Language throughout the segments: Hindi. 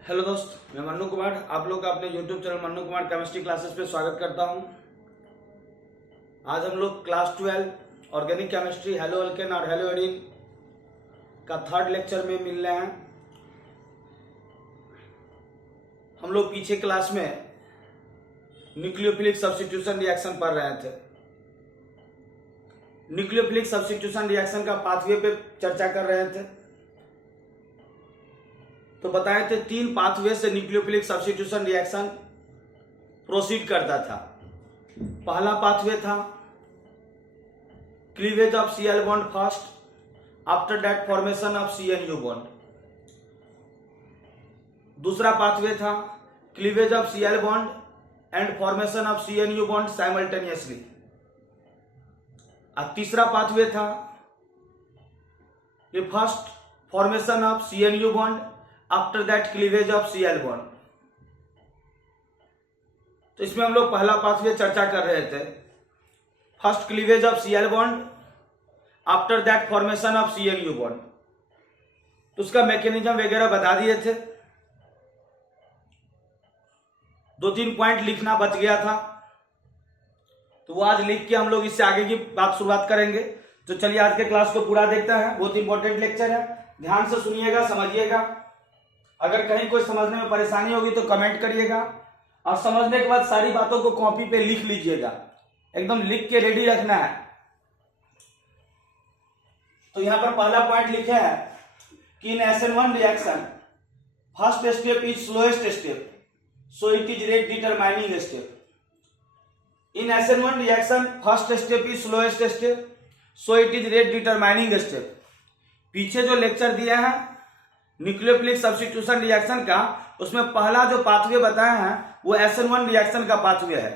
हेलो दोस्त, मैं मन्नू कुमार आप लोग का अपने YouTube channel Mannu Kumar chemistry classes पे स्वागत करता हूं। आज हम लोग class 12 organic chemistry hello alkane और हेलो एडिन का थर्ड लेक्चर में मिल रहे हैं। हम लोग पीछे क्लास में न्यूक्लियोफिलिक सब्स्टिट्यूशन रिएक्शन पढ़ रहे थे। न्यूक्लियोफिलिक सब्स्टिट्यूशन रिएक्शन का पाथवे पे चर्चा कर रहे थे। तो बताए थे 3 पाथवे से न्यूक्लियोफिलिक सब्स्टिट्यूशन रिएक्शन प्रोसीड करता था। पहला पाथवे था cleavage of Cl bond first, after that formation of CNU bond. दूसरा पाथवे था cleavage of Cl bond and formation of CNU bond simultaneously. और तीसरा पाथवे था ये first formation of CNU bond after that cleavage of Cl bond. तो इसमें हम लोग पहला पाथवे चर्चा कर रहे थे, first cleavage of Cl bond after that formation of CNU bond. तो उसका मैकेनिज्म वगैरह बता दिए थे। 2-3 पॉइंट लिखना बच गया था, तो वो आज लिख के हम लोग इससे आगे की बात शुरुआत करेंगे। तो चलिए आज के क्लास को पूरा देखते हैं। बहुत इंपॉर्टेंट लेक्चर है, ध्यान से सुनिएगा, समझिएगा। अगर कहीं कोई समझने में परेशानी होगी तो कमेंट करिएगा, और समझने के बाद सारी बातों को कॉपी पे लिख लीजिएगा, एकदम लिख के रेडी रखना है। तो यहां पर पहला पॉइंट लिखे है कि in SN1 reaction first step is slowest step, so it is rate determining step. In SN1 reaction first step is slowest step, so it is rate determining step. पीछे जो लेक्चर दिया है न्यूक्लियोफिलिक सब्स्टिट्यूशन रिएक्शन का, उसमें पहला जो पाथवे बताया है वो SN1 रिएक्शन का पाथवे है,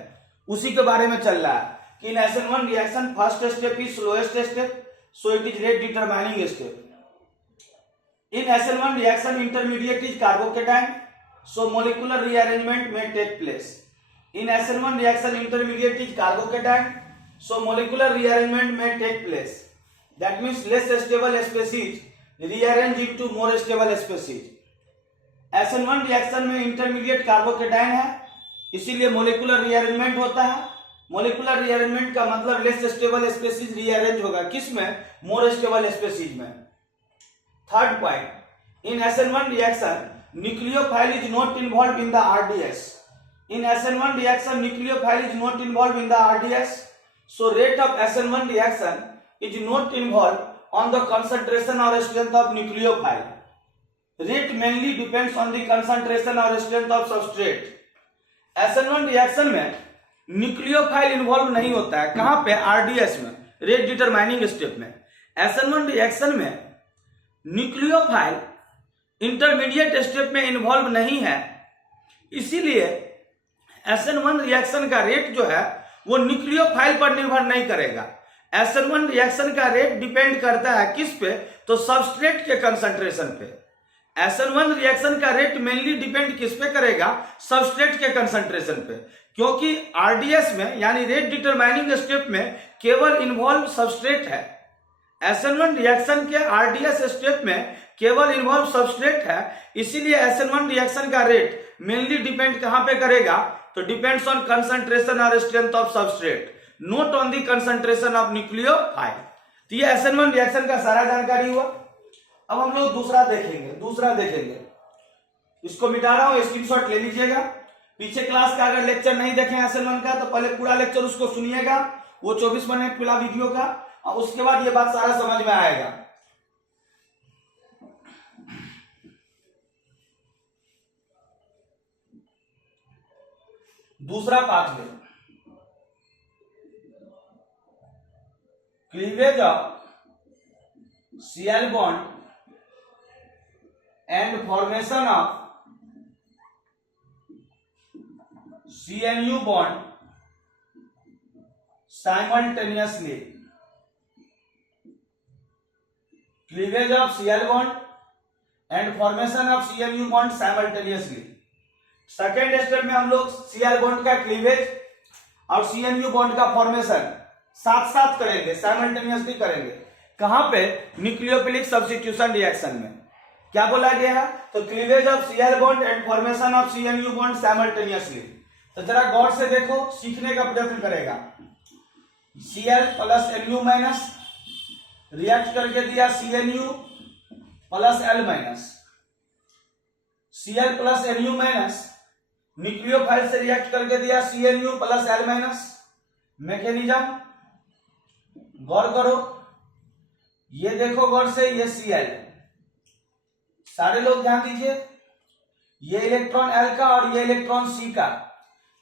उसी के बारे में चल रहा है कि in SN1 reaction first step is slowest step, so it is rate determining step. In SN1 reaction intermediate is carbocation, so molecular rearrangement में take place. In SN1 reaction intermediate is carbocation, so molecular rearrangement में take place. That means less stable species rearrange into more stable species। SN1 reaction में इंटरमीडिएट कार्बोकेटाइन है, इसीलिए मोलिकुलर रीअरेंजमेंट होता है। मोलिकुलर रीअरेंजमेंट का मतलब लेस स्टेबल स्पेसीज रीअरेंज होगा, किसमें? मोर स्टेबल स्पेसीज में। Third point, in SN1 reaction nucleophile is not involve in the RDS। In SN1 reaction nucleophile is not involve in the RDS, so rate of SN1 reaction is not involved on the concentration or strength of nucleophile. Rate mainly depends on the concentration or strength of substrate। SN1 reaction में न्यूक्लियोफाइल इन्वॉल्व नहीं होता है, कहां पे? RDS में, रेट डिटरमाइनिंग स्टेप में। SN1 रिएक्शन में न्यूक्लियोफाइल इंटरमीडिएट स्टेप में इन्वॉल्व नहीं है, इसीलिए SN1 रिएक्शन का रेट जो है वो न्यूक्लियोफाइल पर निर्भर नहीं करेगा। SN1 रिएक्शन का रेट डिपेंड करता है किस पे? तो सबस्ट्रेट के कंसंट्रेशन पे। SN1 रिएक्शन का रेट मेनली डिपेंड किस पे करेगा? सबस्ट्रेट के कंसंट्रेशन पे, क्योंकि RDS में यानी रेट डिटरमाइनिंग स्टेप में केवल इन्वॉल्व सबस्ट्रेट है। SN1 रिएक्शन के RDS स्टेप में केवल इन्वॉल्व सबस्ट्रेट है, इसीलिए SN1 रिएक्शन का रेट मेनली डिपेंड कहां पे करेगा? तो डिपेंड्स ऑन कंसंट्रेशन और strength of substrate, note on the concentration of nucleophile. तो ये SN1 रिएक्शन का सारा जानकारी हुआ। अब हम लोग दूसरा देखेंगे। इसको मिटा रहा हूं, स्क्रीनशॉट ले लीजिएगा। पीछे क्लास का अगर लेक्चर नहीं देखें SN1 का तो पहले पूरा लेक्चर उसको सुनिएगा, वो 24 मिनट पूरा वीडियो का, और उसके बाद ये बात सारा समझ में आएगा। दूसरा pathway, cleavage of Cl bond and formation of CNU bond simultaneously. Cleavage of Cl bond and formation of CNU bond simultaneously. Second step में हम लोग Cl बॉन्ड का क्लीवेज और CNU बॉन्ड का फॉर्मेशन साथ साथ करेंगे, साइमल्टेनियसली करेंगे। कहां पे? न्यूक्लियोफिलिक सब्स्टिट्यूशन रिएक्शन में। क्या बोला गया है? तो cleavage of Cl bond and formation of CNU bond simultaneously. तो जरा गौर से देखो, सीखने का प्रयत्न करेगा। Cl plus Nu minus react करके दिया CNU plus L minus, Cl plus Nu minus nucleophile से रिएक्ट करके दिया CNU plus L minus. Mechanism गौर करो, ये देखो गौर से, ये Cl, सारे लोग ध्यान दीजिए, ये इलेक्ट्रॉन L का और ये इलेक्ट्रॉन C का।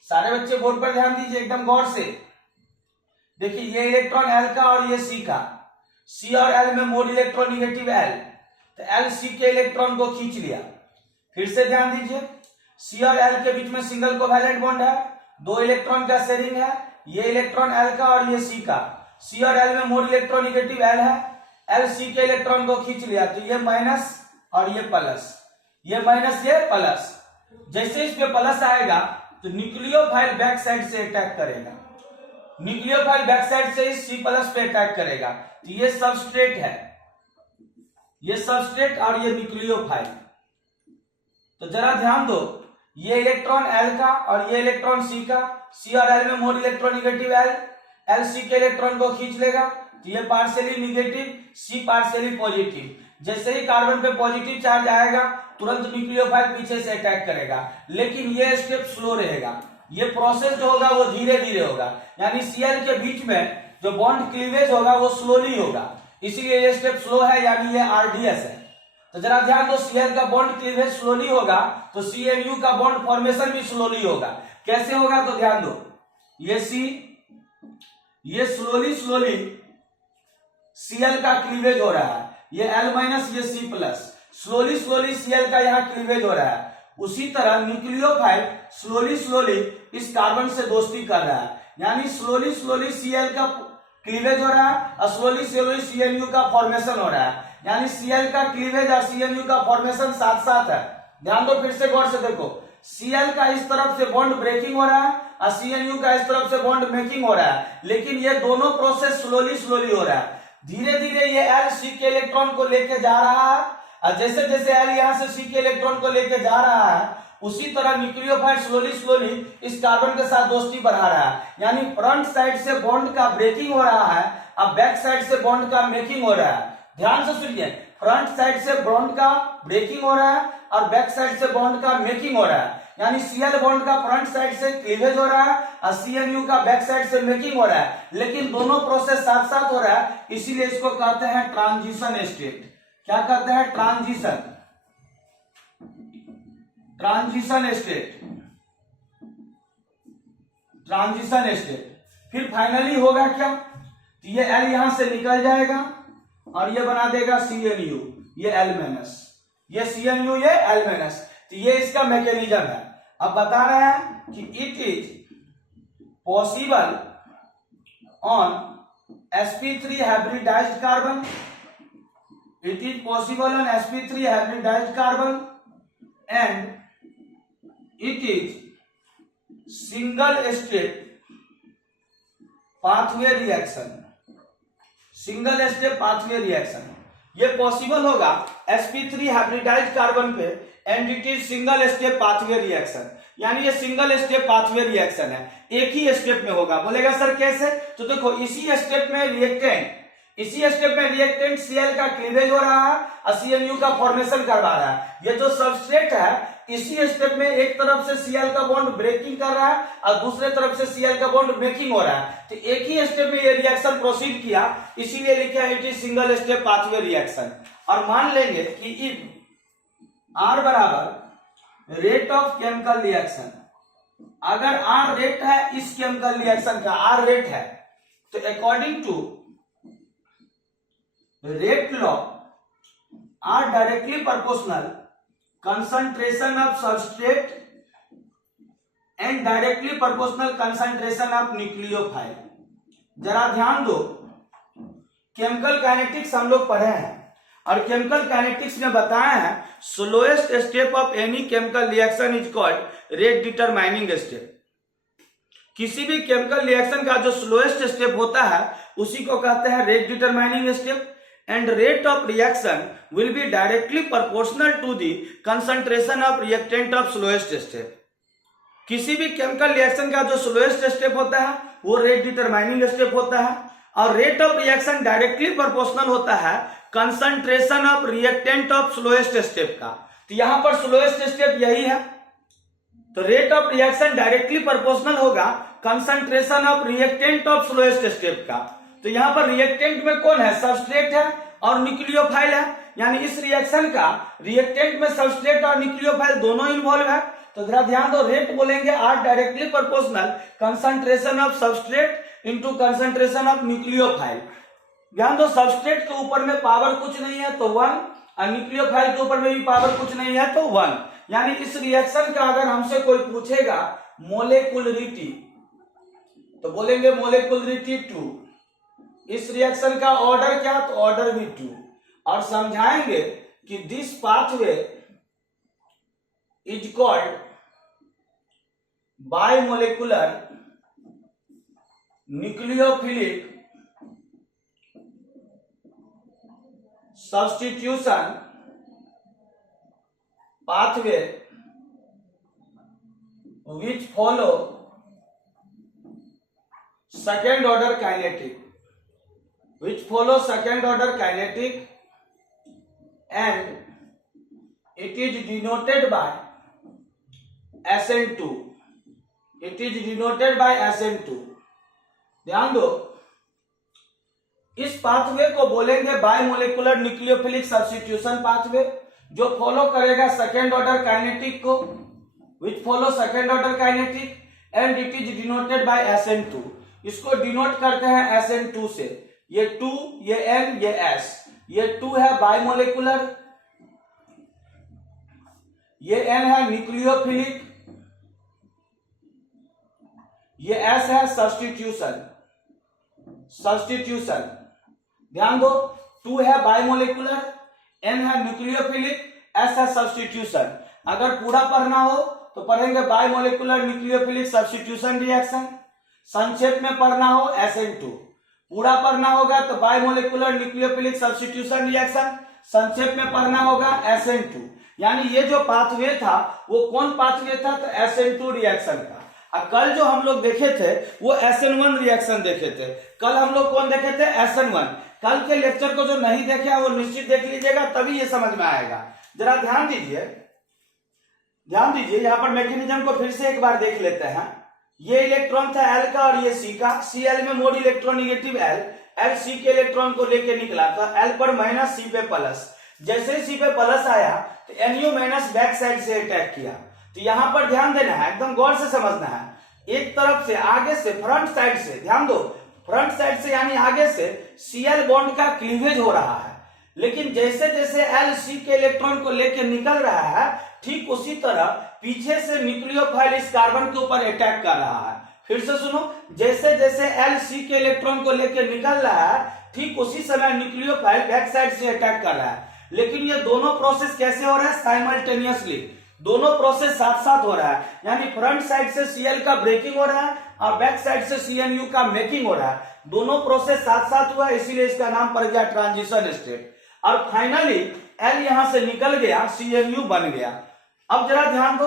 सारे बच्चे बोर्ड पर ध्यान दीजिए एकदम गौर से। देखिए ये इलेक्ट्रॉन L का और ये C का, C और L में मोड इलेक्ट्रोनिगेटिव L, तो L C के इलेक्ट्रॉन को खींच लिया। फिर से ध्यान दीजिए, C और L के बीच में सिंगल कोवैलेंट बॉन्ड है, 2 इलेक्ट्रॉन का शेयरिंग है, ये इलेक्ट्रॉन L का और ये C का, C और L में मोड इलेक्ट्रोनिगेटिव L है, L C के इलेक्ट्रॉन को खींच लिया, तो ये माइनस और ये प्लस, ये माइनस ये प्लस। जैसे इस पे प्लस आएगा तो न्यूक्लियोफाइल बैक साइड से अटैक करेगा, न्यूक्लियोफाइल बैक साइड से इस C प्लस पे अटैक करेगा। तो ये सबस्ट्रेट है, ये सबस्ट्रेट और ये न्यूक्लियोफाइल। तो जरा ध्यान दो, ये इलेक्ट्रॉन L का और ये इलेक्ट्रॉन C का, C और L में mode electronegative L, L C के इलेक्ट्रॉन को खींच लेगा, तो ये partially negative, C partially positive. जैसे ही कार्बन पे पॉजिटिव चार्ज आएगा तुरंत न्यूक्लियोफाइल पीछे से अटैक करेगा, लेकिन ये स्टेप स्लो रहेगा, ये प्रोसेस जो होगा वो धीरे धीरे होगा, यानी Cl के बीच में जो बॉन्ड क्लीवेज होगा वो स्लोली होगा, इसीलिए ये स्टेप स्लो है, यानी ये RDS है। तो जरा ध्यान दो, Cl का बॉन्ड क्लीवेज स्लोली होगा तो CNU का बॉन्ड फॉर्मेशन भी स्लोली होगा। कैसे होगा तो ध्यान दो, ये C, ये स्लोली स्लोली Cl का क्लीवेज हो रहा है, ये L माइनस ये C plus, slowly slowly Cl का यहाँ क्लीवेज हो रहा है। उसी तरह न्यूक्लियोफाइल स्लोली स्लोली इस कार्बन से दोस्ती कर रहा है, यानी स्लोली स्लोली Cl का क्लीवेज हो रहा है और स्लोली स्लोली CNU का फॉर्मेशन हो रहा है, यानी Cl का क्लीवेज और CNU का फॉर्मेशन साथ साथ है। ध्यान दो, फिर से गौर से देखो, Cl का इस तरफ से बॉन्ड ब्रेकिंग हो रहा है और CNU का इस तरफ से बॉन्ड मेकिंग हो रहा है, लेकिन ये दोनों प्रोसेस स्लोली स्लोली हो रहा है। धीरे धीरे ये L C के इलेक्ट्रॉन को लेके जा रहा है और जैसे जैसे L यहाँ से C के इलेक्ट्रॉन को लेके जा रहा है उसी तरह न्यूक्लियोफाइल स्लोली स्लोली इस कार्बन के साथ दोस्ती बढ़ा रहा है, यानी फ्रंट साइड से बॉन्ड का ब्रेकिंग हो रहा है और बैक साइड से बॉन्ड का मेकिंग हो रहा है। ध्यान से सुनिए, फ्रंट साइड से बॉन्ड का ब्रेकिंग हो रहा है और बैक साइड से बॉन्ड का मेकिंग हो रहा है, यानी Cl बॉन्ड का फ्रंट साइड से क्लीवेज हो रहा है और CNU का बैक साइड से मेकिंग हो रहा है, लेकिन दोनों प्रोसेस साथ साथ हो रहा है, इसीलिए इसको कहते हैं ट्रांजिशन स्टेट। क्या कहते हैं? Transition, transition state, transition state. फिर फाइनली होगा क्या, तो ये L यहां से निकल जाएगा और ये बना देगा CNU, ये L माइनस, ये CNU, ये L माइनस। तो ये इसका मैकेनिज्म है। अब बता रहे हैं कि it is possible on sp3 hybridised carbon, it is possible on sp3 hybridised carbon and it is single step pathway reaction, single step pathway reaction. ये पॉसिबल होगा sp3 हाइब्रिडाइज्ड कार्बन पे and it is single step pathway reaction, यानी ये सिंगल स्टेप पाथवे रिएक्शन है, एक ही स्टेप में होगा। बोलेगा सर कैसे? तो देखो, इसी स्टेप में रिएक्टेंट, इसी स्टेप में रिएक्टेंट Cl का क्लीवेज हो रहा है और CNU का फॉर्मेशन करवा रहा है। ये जो सबस्ट्रेट है इसी स्टेप में एक तरफ से Cl का बॉन्ड ब्रेकिंग कर रहा है और दूसरे तरफ से Cl का बॉन्ड मेकिंग हो रहा है। तो एक ही स्टेप में ये रिएक्शन प्रोसीड किया, इसीलिए लिखा है it is single step pathway reaction. और मान लेंगे कि इफ R बराबर रेट ऑफ केमिकल रिएक्शन, अगर R रेट है इस केमिकल रिएक्शन का, R रेट है, तो according to rate law R directly proportional concentration of substrate and directly proportional concentration of nucleophile। जरा ध्यान दो, केमिकल काइनेटिक्स हम लोग पढ़े हैं और केमिकल काइनेटिक्स में बताया है slowest step of any chemical reaction is called rate determining step. किसी भी केमिकल रिएक्शन का जो स्लोएस्ट स्टेप होता है उसी को कहते हैं rate determining step and rate of reaction will be directly proportional to the concentration of reactant of slowest step. किसी भी केमिकल रिएक्शन का जो स्लोएस्ट स्टेप होता है वो रेट डिटरमाइनिंग स्टेप होता है, और rate of reaction directly proportional होता है concentration of reactant of slowest step का। तो यहां पर स्लोएस्ट स्टेप यही है, तो rate of reaction directly proportional होगा concentration of reactant of slowest step का। तो यहां पर रिएक्टेंट में कौन है, सबस्ट्रेट है और न्यूक्लियोफाइल है, यानी इस रिएक्शन का रिएक्टेंट में सबस्ट्रेट और न्यूक्लियोफाइल दोनों इन्वॉल्व है। तो जरा ध्यान दो, रेट बोलेंगे R directly proportional concentration of substrate into concentration of nucleophile. ध्यान दो, सबस्ट्रेट के ऊपर में पावर कुछ नहीं है तो 1, और न्यूक्लियोफाइल के ऊपर में भी पावर कुछ नहीं है तो 1। यानी इस रिएक्शन का अगर हमसे कोई पूछेगा मोलेकुलरिटी तो बोलेंगे मोलेकुलरिटी 2। इस रिएक्शन का ऑर्डर क्या, तो ऑर्डर भी 2, और समझाएंगे कि this pathway is called bimolecular nucleophilic substitution pathway which follow second order kinetic, and it is denoted by SN2. ध्यान दो, इस पाथवे को बोलेंगे बायमोलेकुलर न्यूक्लियोफिलिक सब्स्टिट्यूशन पाथवे, जो फॉलो करेगा सेकेंड ऑर्डर काइनेटिक को, which follow second order kinetic, and it is denoted by SN2। इसको डिनोट करते हैं SN2 से। ये 2, ये N, ये S। ये 2 है बायमोलेकुलर, ये N है न्यूक्लियोफिलिक, ये S है सब्स्टिट्यूशन। ध्यान दो, 2 है बायमोलेकुलर, N है न्यूक्लियोफिलिक, S है सब्स्टिट्यूशन। अगर पूरा पढ़ना हो तो पढ़ेंगे बायमोलेकुलर न्यूक्लियोफिलिक सब्स्टिट्यूशन रिएक्शन, संक्षेप में पढ़ना हो SN2। पूरा पढ़ना होगा तो बायमोलेकुलर न्यूक्लियोफिलिक सब्स्टिट्यूशन रिएक्शन, संक्षेप में पढ़ना होगा SN2। यानी ये जो पाथवे था वो कौन पाथवे था, तो SN2 रिएक्शन का। और कल जो हम लोग देखे थे वो SN1 रिएक्शन देखे थे। कल हम लोग कौन देखे थे, SN1। कल के लेक्चर को जो नहीं देखे वो निश्चित देख लीजिएगा, तभी ये समझ में आएगा। जरा ध्यान दीजिए, यहाँ पर मैकेनिज्म को फिर से एक बार देख लेते हैं। ये इलेक्ट्रॉन था L का और ये C का। Cl में मोड इलेक्ट्रोनिगेटिव L C के इलेक्ट्रॉन को लेके निकला था, L पर माइनस, C पे प्लस। जैसे ही C पे प्लस आया तो NU माइनस बैक साइड से अटैक किया। तो यहां पर ध्यान देना है, एकदम गौर से समझना है। एक तरफ से, आगे से, फ्रंट साइड से, ध्यान दो, फ्रंट साइड से यानी आगे से Cl बॉन्ड का क्लीवेज हो रहा है। लेकिन जैसे जैसे L C के इलेक्ट्रॉन को लेकर निकल रहा है, ठीक उसी तरह पीछे से न्यूक्लियोफाइल इस कार्बन के ऊपर अटैक कर रहा है। फिर से सुनो, जैसे जैसे L C के इलेक्ट्रॉन को लेकर निकल रहा है, ठीक उसी समय न्यूक्लियोफाइल बैक साइड से अटैक कर रहा है। लेकिन ये दोनों प्रोसेस कैसे हो रहा है, साइमल्टेनियसली, दोनों प्रोसेस साथ साथ हो रहा है। यानी फ्रंट साइड से Cl का ब्रेकिंग हो रहा है और बैक साइड से CNU का मेकिंग हो रहा है। दोनों प्रोसेस साथ साथ हुआ, इसीलिए इसका नाम पड़ गया ट्रांजिशन स्टेट। और फाइनली L यहां से निकल गया, CNU बन गया। अब जरा ध्यान दो,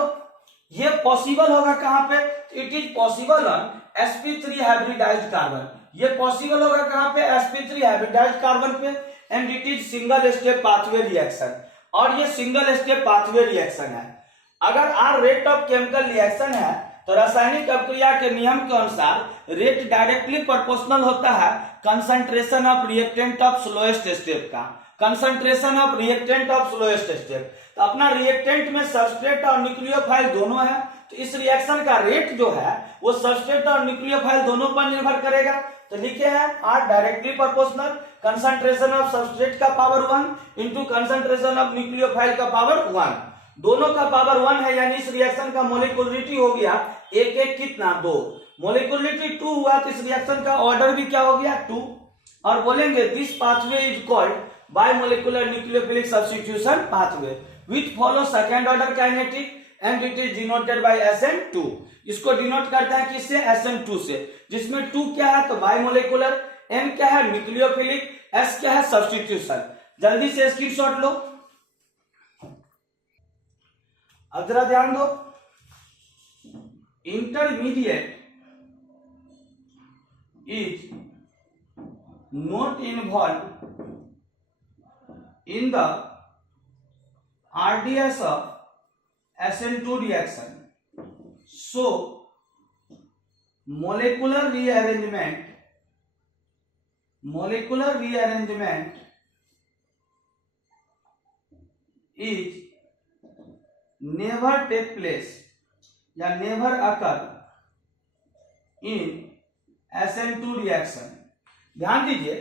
ये पॉसिबल होगा कहां पे, it is possible on sp3 hybridised carbon. ये पॉसिबल होगा कहां पे, sp3 हाइब्रिडाइज्ड कार्बन पे, and it is single step pathway reaction. और ये सिंगल स्टेप पाथवे रिएक्शन है। अगर R rate of chemical reaction है तो रासायनिक अपक्रिया के नियम के अनुसार रेट डायरेक्टली प्रोपोर्शनल होता है concentration of reactant of slowest step का। Concentration of reactant of slowest step, तो अपना रिएक्टेंट में सबस्ट्रेट और न्यूक्लियोफाइल दोनों है, तो इस रिएक्शन का रेट जो है वो सबस्ट्रेट और न्यूक्लियोफाइल दोनों पर निर्भर करेगा। तो लिखे हैं R directly proportional concentration of substrate का power 1 into concentration of nucleophile का पावर 1। दोनों का पावर 1 है, यानी इस रिएक्शन का मोलिकुलरिटी हो गया एक एक कितना, 2। मोलिकुलरिटी 2 हुआ तो इस रिएक्शन का ऑर्डर भी क्या हो गया, 2। और बोलेंगे this pathway is called bimolecular nucleophilic substitution pathway which follow second order kinetic and it is denoted by SN2। इसको डिनोट करता है किससे, SN2 से, जिसमें 2 क्या है तो बायमोलेकुलर, N क्या है न्यूक्लियोफिलिक, एस क्या है? सब्स्टिट्यूशन। जल्दी से स्क्रीनशॉट लो। अब जरा ध्यान दो, intermediate is not involve in the RDS of SN2 reaction. So, molecular rearrangement is never take place या never occur in SN2 reaction. ध्यान दीजिए,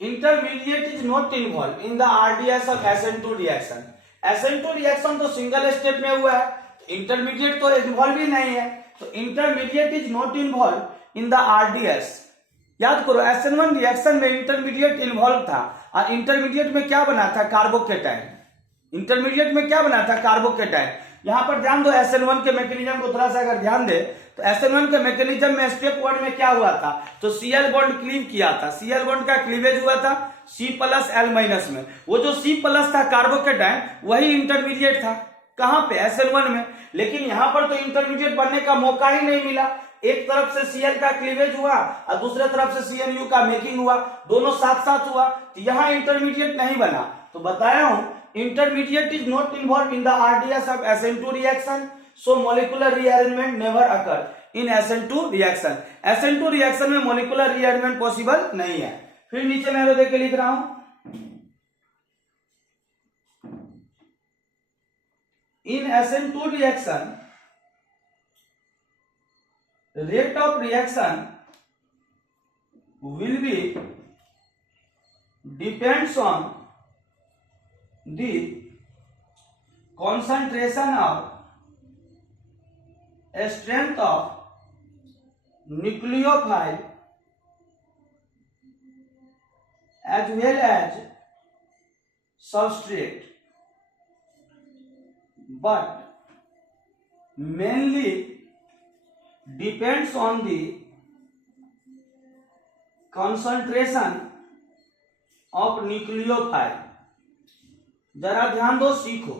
intermediate is not involve in the RDS of SN2 reaction. SN2 reaction तो सिंगल स्टेप में हुआ है, इंटरमीडिएट तो इन्वॉल्व ही नहीं है, तो intermediate is not involve in the RDS. याद करो, SN1 रिएक्शन में इंटरमीडिएट इन्वॉल्व था और इंटरमीडिएट में क्या बना था? कार्बोकेटाइन। इंटरमीडिएट में क्या बना था? कार्बोकेटाइन। यहां पर ध्यान दो, SN1 के मैकेनिज्म को थोड़ा सा अगर ध्यान दे तो SN1 के मैकेनिज्म में स्टेप 1 में क्या हुआ था? तो Cl बॉन्ड क्लीव किया था, Cl बॉन्ड का क्लीवेज हुआ था C+L- में। वो जो C+ था कार्बोकेटाइन, वही इंटरमीडिएट था। कहां पे? SN1 में। लेकिन यहां पर तो इंटरमीडिएट बनने का मौका ही नहीं मिला। एक तरफ से Cl का क्लीवेज हुआ और दूसरे तरफ से CNU का मेकिंग हुआ, दोनों साथ साथ हुआ, तो यहां इंटरमीडिएट नहीं बना। तो बताया हूं, intermediate is not involved in the RDS of SN2 reaction, so molecular rearrangement never occur in SN2 reaction. SN2 reaction में molecular rearrangement possible नहीं है। फिर नीचे मैं देख के लिख रहा हूं, in SN2 reaction rate of reaction will be depends on the concentration of strength of nucleophile as well as substrate, but mainly depends on the concentration of nucleophile. जरा ध्यान दो, सीखो।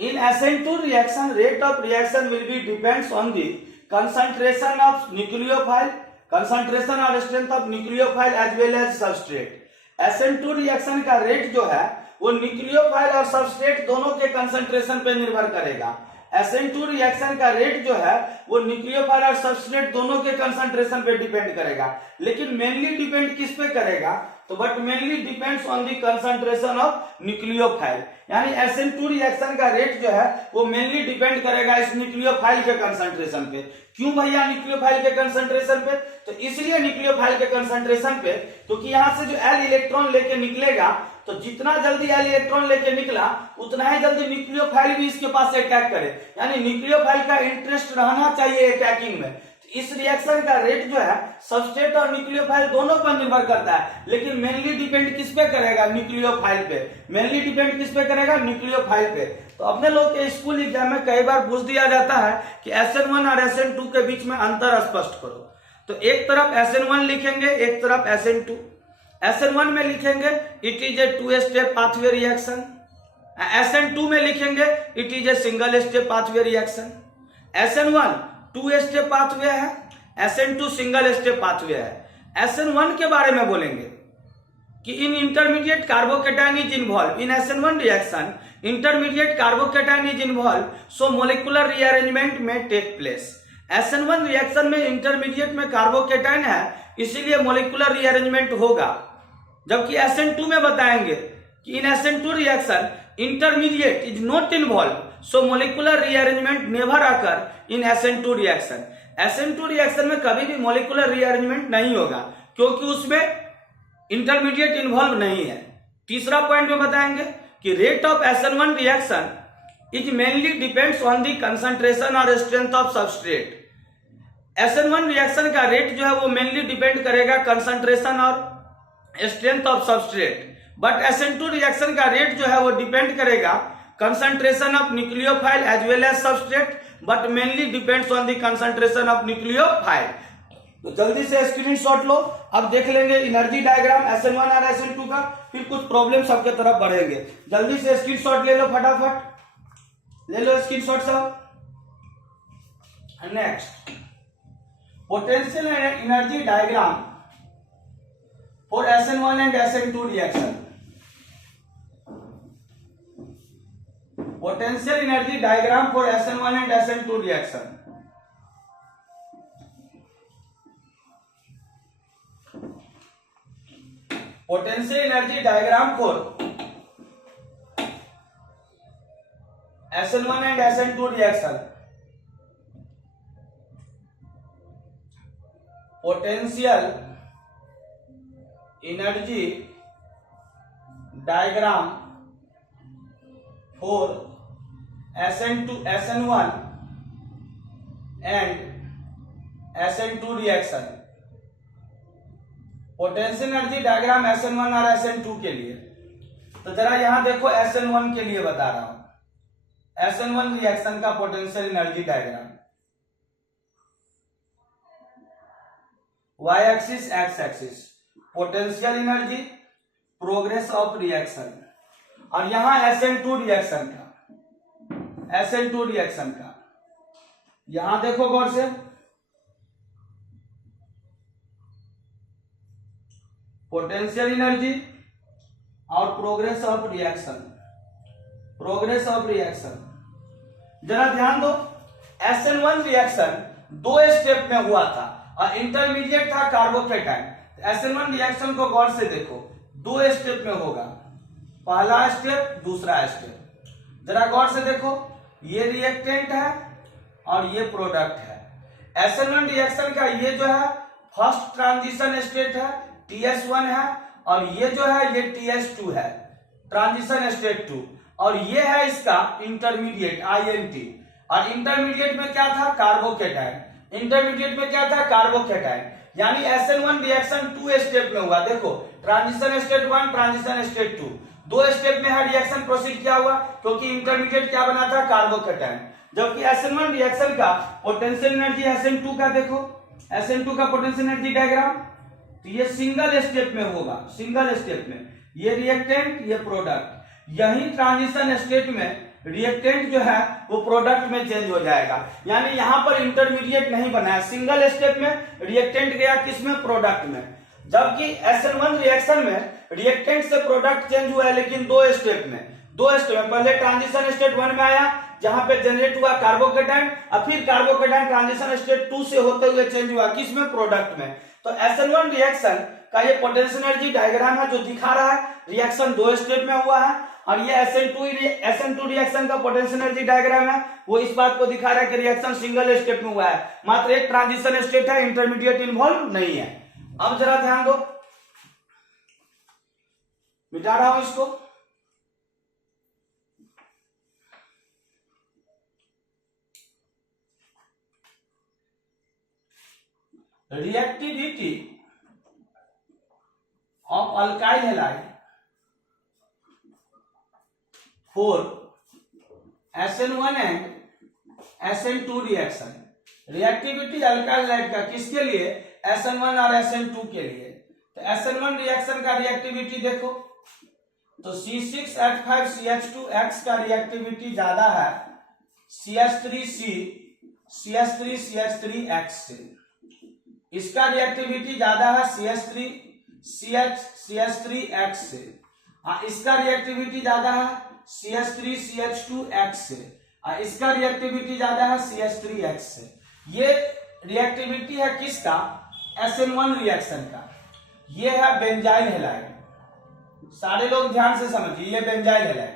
इन SN2 reaction rate of reaction will be depends on the concentration of nucleophile, concentration और strength of nucleophile as well as substrate. SN2 reaction का रेट जो है वो न्यूक्लियोफाइल और सबस्ट्रेट दोनों के कंसंट्रेशन पे निर्भर करेगा। SN2 रिएक्शन का रेट जो है वो न्यूक्लियोफाइल और सबस्ट्रेट दोनों के कंसंट्रेशन पे डिपेंड करेगा, लेकिन मेनली डिपेंड किस पे करेगा? तो but mainly depends on the concentration of nucleophile. यानी SN2 रिएक्शन का रेट जो है वो मेनली डिपेंड करेगा इस न्यूक्लियोफाइल के कंसंट्रेशन पे। क्यों भैया न्यूक्लियोफाइल के कंसंट्रेशन पे? तो इसलिए न्यूक्लियोफाइल के कंसंट्रेशन पे क्योंकि यहां से जो L इलेक्ट्रॉन लेके निकलेगा, तो जितना जल्दी L इलेक्ट्रॉन लेके निकला उतना ही जल्दी न्यूक्लियोफाइल भी इसके पास अटैक करे। यानी न्यूक्लियोफाइल का इंटरेस्ट रहना चाहिए अटैकिंग में। इस रिएक्शन का रेट जो है सबस्ट्रेट और न्यूक्लियोफाइल दोनों पर निर्भर करता है, लेकिन मेनली डिपेंड किस पे करेगा? न्यूक्लियोफाइल पे। मेनली डिपेंड किस पे करेगा? न्यूक्लियोफाइल पे। तो अपने लोग के स्कूल एग्जाम में कई बार पूछ दिया जाता है कि SN1 और SN2 के बीच में अंतर स्पष्ट करो। तो एक तरफ SN1 लिखेंगे, एक तरफ SN2। SN1 में लिखेंगे it is a 2 step pathway reaction, SN2 में लिखेंगे it is a single step pathway reaction. SN1 2 step pathway है, SN2 सिंगल स्टेप पाथवे है। SN1 के बारे में बोलेंगे कि in intermediate carbocation is involve in SN1 reaction, intermediate carbocation is involve, so molecular rearrangement में टेक प्लेस। SN1 रिएक्शन में इंटरमीडिएट में कार्बोकेटाइन है, इसीलिए मोलिकुलर रीअरेंजमेंट होगा। जबकि SN2 में बताएंगे कि इन SN2 reaction intermediate is not involve, so molecular rearrangement never occur in SN2 reaction. SN2 reaction में कभी भी मोलिकुलर रीअरेंजमेंट नहीं होगा क्योंकि उसमें इंटरमीडिएट इन्वॉल्व नहीं है। तीसरा पॉइंट में बताएंगे कि rate of SN1 reaction is mainly depends on the concentration और strength of substrate. SN1 reaction का रेट जो है वो मेनली डिपेंड करेगा कंसंट्रेशन और strength of substrate, but SN2 reaction का रेट जो है वो डिपेंड करेगा concentration of nucleophile as well as substrate, but mainly depends on the concentration of nucleophile. तो जल्दी से स्क्रीनशॉट लो। अब देख लेंगे एनर्जी डायग्राम SN1 और SN2 का, फिर कुछ प्रॉब्लम सबके तरफ बढ़ेंगे। जल्दी से स्क्रीनशॉट ले लो, फटाफट ले लो स्क्रीनशॉट सब। Next, potential energy diagram for SN1 and SN2 reaction. Potential energy diagram for SN1 and SN2 reaction. Potential energy diagram for SN1 and SN2 reaction. Potential energy diagram for SN1 and SN2 reaction. Potential energy diagram SN1 और SN2 के लिए। तो जरा यहां देखो, SN1 के लिए बता रहा हूं, SN1 रिएक्शन का potential energy diagram. y axis x axis potential energy, progress of reaction. और यहां SN2 रिएक्शन का, SN2 रिएक्शन का यहां देखो गौर से, पोटेंशियल एनर्जी और progress of reaction, progress of reaction. जरा ध्यान दो, SN1 रिएक्शन 2 स्टेप में हुआ था और इंटरमीडिएट था कार्बोकेटाइन। SN1 रिएक्शन को गौर से देखो, 2 स्टेप में होगा, पहला स्टेप, दूसरा स्टेप। जरा गौर से देखो, ये रिएक्टेंट है और ये प्रोडक्ट है। SN1 रिएक्शन का ये जो है फर्स्ट ट्रांजिशन स्टेट है, TS1 है, और ये जो है ये TS2 है, ट्रांजिशन स्टेट 2, और ये है इसका इंटरमीडिएट INT। और इंटरमीडिएट में क्या था, कार्बोकेटाइन। इंटरमीडिएट में क्या था, कार्बोकेटाइन। यानी SN1 रिएक्शन 2 स्टेप में हुआ। देखो, transition state 1, transition state 2, 2 step में है रिएक्शन प्रोसीड किया हुआ, क्योंकि इंटरमीडिएट क्या बना था, कार्बोकेटाइन। जबकि SN1 रिएक्शन का पोटेंशियल एनर्जी SN2 का देखो, SN2 का पोटेंशियल एनर्जी डायग्राम, तो ये सिंगल स्टेप में होगा, सिंगल स्टेप में, ये रिएक्टेंट, ये प्रोडक्ट। यही ट्रांजिशन स्टेट में रिएक्टेंट जो है वो प्रोडक्ट में चेंज हो जाएगा। यानी यहां पर इंटरमीडिएट नहीं बना है, सिंगल स्टेप में रिएक्टेंट गया किसमें, प्रोडक्ट में। जबकि SN1 रिएक्शन में रिएक्टेंट से प्रोडक्ट चेंज हुआ है, लेकिन 2 स्टेप में, 2 स्टेप में। पहले ट्रांजिशन स्टेट 1 में आया, जहां पे जनरेट हुआ कार्बोकेटाइन, और फिर कार्बोकेटाइन ट्रांजिशन स्टेट 2 से होते हुए चेंज हुआ किसमें, प्रोडक्ट में। तो SN1 रिएक्शन का ये पोटेंशियल एनर्जी डायग्राम है जो दिखा रहा है रिएक्शन 2 स्टेप में हुआ है, और ये SN2 रिएक्शन का पोटेंशियल एनर्जी डायग्राम है, वो इस बात को दिखा रहा है कि रिएक्शन सिंगल स्टेप में हुआ है, मात्र एक ट्रांजिशन स्टेट है, इंटरमीडिएट इन्वॉल्व नहीं है। अब जरा ध्यान दो, मिटा रहा हूं इसको। Reactivity of alkyl halide for SN1 and SN2 reaction. Reactivity alkyl halide का किसके लिए, SN1 और SN2 के लिए। तो SN1 रिएक्शन का रिएक्टिविटी देखो, तो C6H5CH2X का रिएक्टिविटी ज्यादा है CH3CH3X से। इसका रिएक्टिविटी ज्यादा है CH3CH3X से। इसका रिएक्टिविटी ज्यादा है CH3CH2X से। इसका रिएक्टिविटी ज्यादा है CH3X से। ये रिएक्टिविटी है किसका, SN1 रिएक्शन का। ये है बेंजाइल हैलाइड। सारे लोग ध्यान से समझिए, ये बेंजाइल हैलाइड।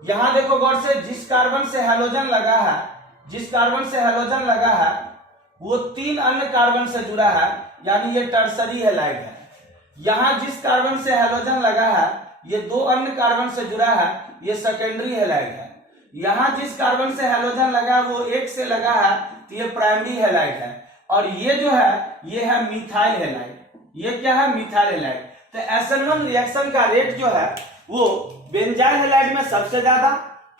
यहां देखो गौर से, जिस कार्बन से हैलोजन लगा है, जिस कार्बन से हैलोजन लगा है वो 3 अन्य कार्बन से जुड़ा है, यानी ये टर्सरी हैलाइड है। यहां जिस कार्बन से हैलोजन लगा है ये 2 अन्य कार्बन से जुड़ा है, ये सेकेंडरी हैलाइड है। यहां जिस कार्बन से हैलोजन लगा है वो 1 से लगा है, तो ये प्राइमरी हैलाइड है। और ये जो है ये है मिथाइल हैलाइड। ये क्या है, मिथाइल हैलाइड। तो SN1 रिएक्शन का रेट जो है वो बेंजाइल हैलाइड में सबसे ज्यादा,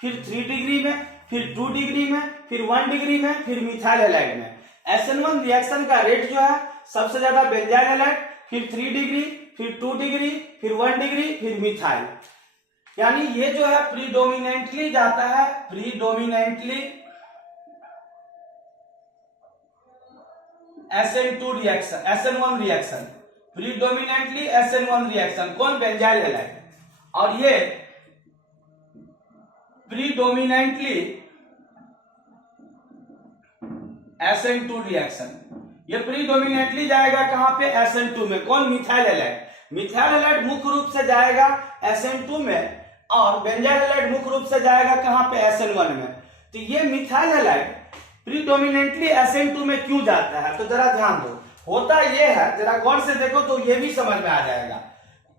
फिर 3 डिग्री में, फिर 2 डिग्री में, फिर 1 डिग्री में, फिर मिथाइल हैलाइड में। SN1 रिएक्शन का रेट जो है सबसे ज्यादा बेंजाइल हैलाइड, फिर 3 डिग्री, फिर 2 डिग्री, फिर 1 डिग्री, फिर मिथाइल। यानी ये जो है प्रीडोमिनेंटली जाता है, predominantly SN2 reaction, SN1 reaction, predominantly SN1 reaction, कौन? Benzyl halide. और ये प्रीडोमिनेंटली SN2 रिएक्शन, ये प्रीडोमिनेंटली जाएगा कहां पे? SN2 में, कौन? Methyl halide. मिथाइल हैलाइड मुख्य रूप से जाएगा SN2 में और बेंजाइल हैलाइड मुख्य रूप से जाएगा कहां पे? SN1 में। तो ये मिथाइल हैलाइड प्रीडोमिनेंटली SN2 में क्यों जाता है? तो जरा ध्यान दो, होता ये है, जरा गौर से देखो तो ये भी समझ में आ जाएगा।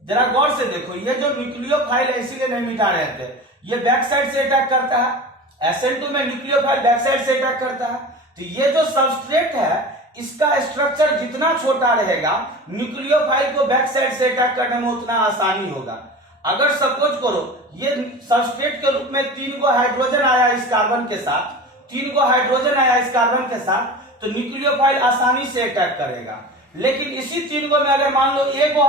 जरा गौर से देखो, ये जो न्यूक्लियोफाइल है इसीलिए नहीं मिटा रहे थे, ये बैक साइड से अटैक करता है। SN2 में न्यूक्लियोफाइल बैक साइड से अटैक करता है। तो ये जो सबस्ट्रेट है इसका स्ट्रक्चर जितना छोटा रहेगा, न्यूक्लियोफाइल को बैक साइड से अटैक करने में उतना आसानी होगा। अगर सपोज करो ये सबस्ट्रेट के रूप में 3 गो हाइड्रोजन आया इस कार्बन के साथ, 3 गो हाइड्रोजन आया इस कार्बन के साथ, तो न्यूक्लियोफाइल आसानी से अटैक करेगा। लेकिन इसी 3 गो में अगर मान लो एक गो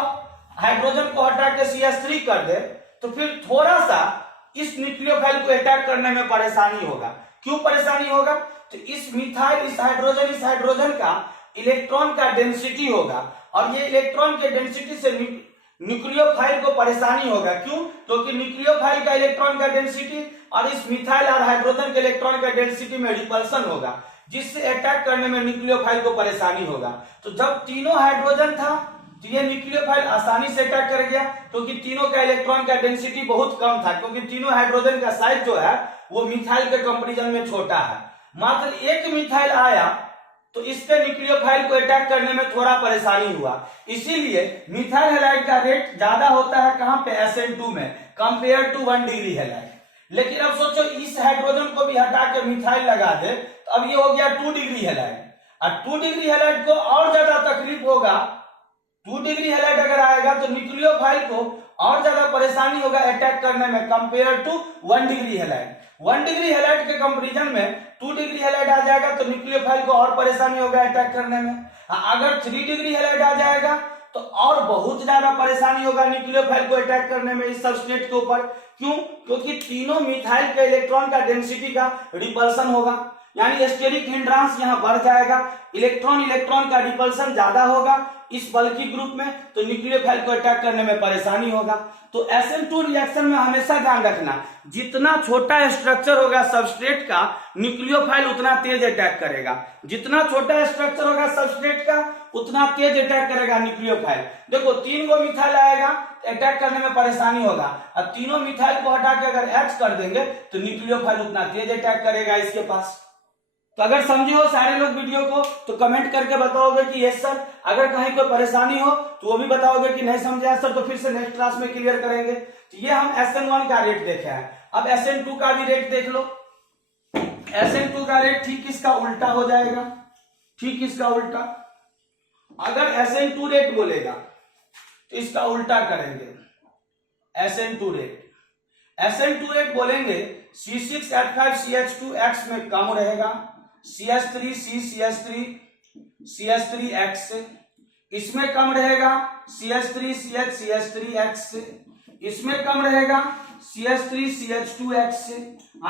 हाइड्रोजन को हटा के CH3 कर दे, तो फिर थोड़ा सा इस न्यूक्लियोफाइल को अटैक करने में परेशानी होगा। क्यों परेशानी होगा? तो इस मिथाइल, इस हाइड्रोजन का इलेक्ट्रॉन का डेंसिटी होगा, और ये इलेक्ट्रॉन के डेंसिटी से न्यूक्लियोफाइल को परेशानी होगा। क्यों? क्योंकि न्यूक्लियोफाइल का इलेक्ट्रॉन का डेंसिटी और इस मिथाइल और हाइड्रोजन के इलेक्ट्रॉन का डेंसिटी में रिपल्सन होगा, जिससे अटैक करने में न्यूक्लियोफाइल को परेशानी होगा। तो जब तीनों हाइड्रोजन था तो ये न्यूक्लियोफाइल आसानी से अटैक कर गया, क्योंकि तीनों का इलेक्ट्रॉन का डेंसिटी बहुत कम था, क्योंकि तीनों हाइड्रोजन का साइज जो है वो मिथाइल के कंपैरिजन में छोटा है। मात्र एक मिथाइल आया तो इसके न्यूक्लियोफाइल को अटैक करने में थोड़ा परेशानी हुआ। इसीलिए मिथाइल हैलाइड का रेट ज्यादा होता है कहां पे? SN2 में, कंपेयर टू 1 डिग्री हैलाइड। लेकिन अब सोचो इस हाइड्रोजन को भी हटा के मिथाइल लगा दे तो अब ये हो गया 2 डिग्री हैलाइड। और 2 डिग्री हैलाइड को और ज्यादा तकलीफ होगा, 2 डिग्री हैलाइड अगर आएगा तो न्यूक्लियोफाइल को और ज्यादा परेशानी होगा अटैक करने में, compare to 1 degree halide. 1 degree halide के कंपैरिजन में 2 डिग्री हैलाइड आ जाएगा तो न्यूक्लियोफाइल को और परेशानी होगा अटैक करने में। अगर 3 डिग्री हैलाइड आ जाएगा तो और बहुत ज्यादा परेशानी होगा न्यूक्लियोफाइल को अटैक करने में इस सबस्ट्रेट के ऊपर। क्यों? क्योंकि तीनों मिथाइल के इलेक्ट्रॉन का डेंसिटी का रिपल्सन होगा, यानी स्टेरिक हिंड्रांस यहाँ बढ़ जाएगा, इलेक्ट्रॉन का रिपल्सन ज्यादा होगा इस बल्कि ग्रुप में, तो न्यूक्लियोफाइल को अटैक करने में परेशानी होगा। तो SN2 रिएक्शन में हमेशा ध्यान रखना, जितना छोटा स्ट्रक्चर होगा सबस्ट्रेट का, न्यूक्लियोफाइल उतना तेज अटैक करेगा। जितना छोटा स्ट्रक्चर होगा सबस्ट्रेट का उतना तेज अटैक करेगा न्यूक्लियोफाइल। देखो 3 गो मिथाइल आएगा अटैक करने में परेशानी होगा, और तीनों मिथाइल को हटा के अगर X कर देंगे तो न्यूक्लियोफाइल उतना तेज अटैक करेगा इसके पास। तो अगर समझे हो सारे लोग वीडियो को तो कमेंट करके बताओगे कि यस सर, अगर कहीं कोई परेशानी हो तो वो भी बताओगे कि नहीं समझे सर, तो फिर से नेक्स्ट क्लास में क्लियर करेंगे। तो ये हम SN1 का रेट देखे हैं। अब SN2 का भी रेट देख लो। SN2 का रेट ठीक इसका उल्टा हो जाएगा, ठीक इसका उल्टा। अगर SN2 रेट बोलेगा तो इसका उल्टा करेंगे। SN2 रेट बोलेंगे C6H5CH2X में कम रहेगा, CH3C CH3X से, इसमें कम रहेगा CH3CH3X से, इसमें कम रहेगा CH3CH2X से,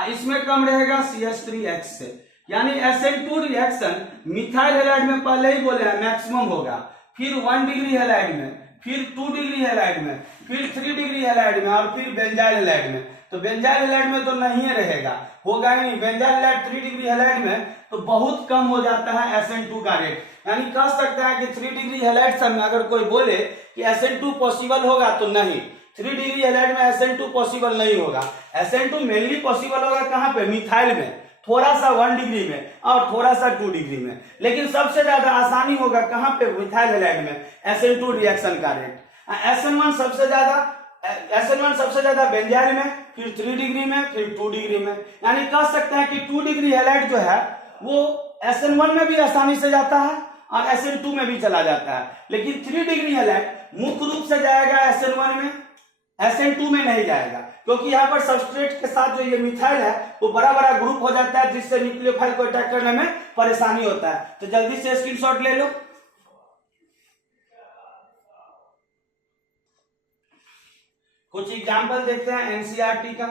इसमें कम रहेगा CH3X से। यानी SN2 रिएक्शन मिथाइल हैलाइड में पहले ही बोले हैं मैक्सिमम होगा, फिर 1 डिग्री हैलाइड में, फिर 2 डिग्री हैलाइड में, फिर 3 डिग्री हैलाइड में, और फिर बेंजाइल हैलाइड में। तो बेंजाइल हैलाइड में तो नहीं रहेगा, होगा ही नहीं। बेंजाइल हैलाइड 3 डिग्री हैलाइड में तो बहुत कम हो जाता है SN2 का रेट। यानी कह सकता है कि 3 डिग्री हैलाइड में अगर कोई बोले कि SN2 पॉसिबल होगा तो नहीं, 3 डिग्री हैलाइड में SN2 पॉसिबल नहीं होगा। SN2 मेनली पॉसिबल होगा कहां पे? मिथाइल में, थोड़ा सा 1 डिग्री में और थोड़ा सा 2 डिग्री में। लेकिन सबसे ज्यादा आसानी होगा कहां पे? मिथाइल हैलाइड में SN2 रिएक्शन का रेट। SN1 सबसे ज्यादा बेंजाइल में, फिर 3 डिग्री में, फिर 2 डिग्री में। यानी कह सकते हैं कि 2 डिग्री हैलाइड जो है वो SN1 में भी आसानी से जाता है और SN2 में भी चला जाता है। लेकिन 3 डिग्री हैलाइड मुख्य रूप से जाएगा SN1 में, SN2 में नहीं जाएगा। क्योंकि यहाँ पर सबस्ट्रेट के साथ जो ये मिथाइल है वो बड़ा बड़ा ग्रुप हो जाता है, जिससे न्यूक्लियोफाइल को अटैक करने में परेशानी होता है। तो जल्दी से स्क्रीनशॉट ले लो। कुछ एग्जाम्पल देखते हैं एनसीईआरटी का।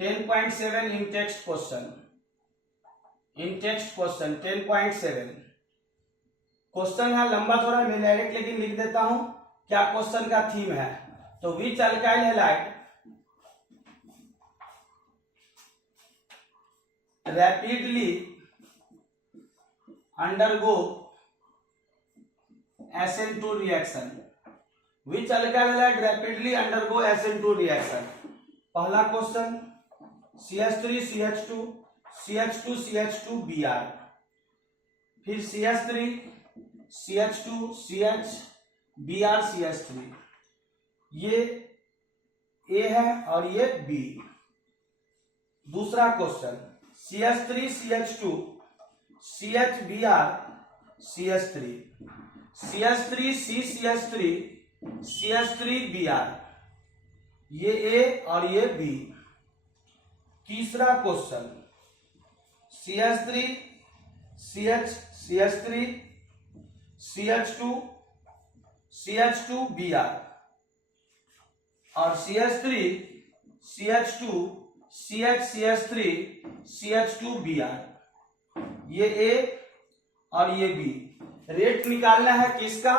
10.7 इन टेक्स्ट क्वेश्चन, 10.7 क्वेश्चन है लंबा थोड़ा, मैं डायरेक्ट लेकिन लिख देता हूं क्या क्वेश्चन का थीम है। तो which alkyl halide rapidly undergo SN2 reaction, which alkyl halide rapidly undergo SN2 reaction. पहला क्वेश्चन CH3CH2 CH2CH2Br, फिर CH3 CH2 CH Br CH3, ये A है और ये B। दूसरा question CH3 CH2 CH Br CH3, CH3 C CH3 CH3 Br, ये A और ये B। तीसरा question CH3 CH CH3 CH2 CH2 Br और CH3 CH2 CH CH3 CH2 Br, ये A और ये B। रेट निकालना है किसका?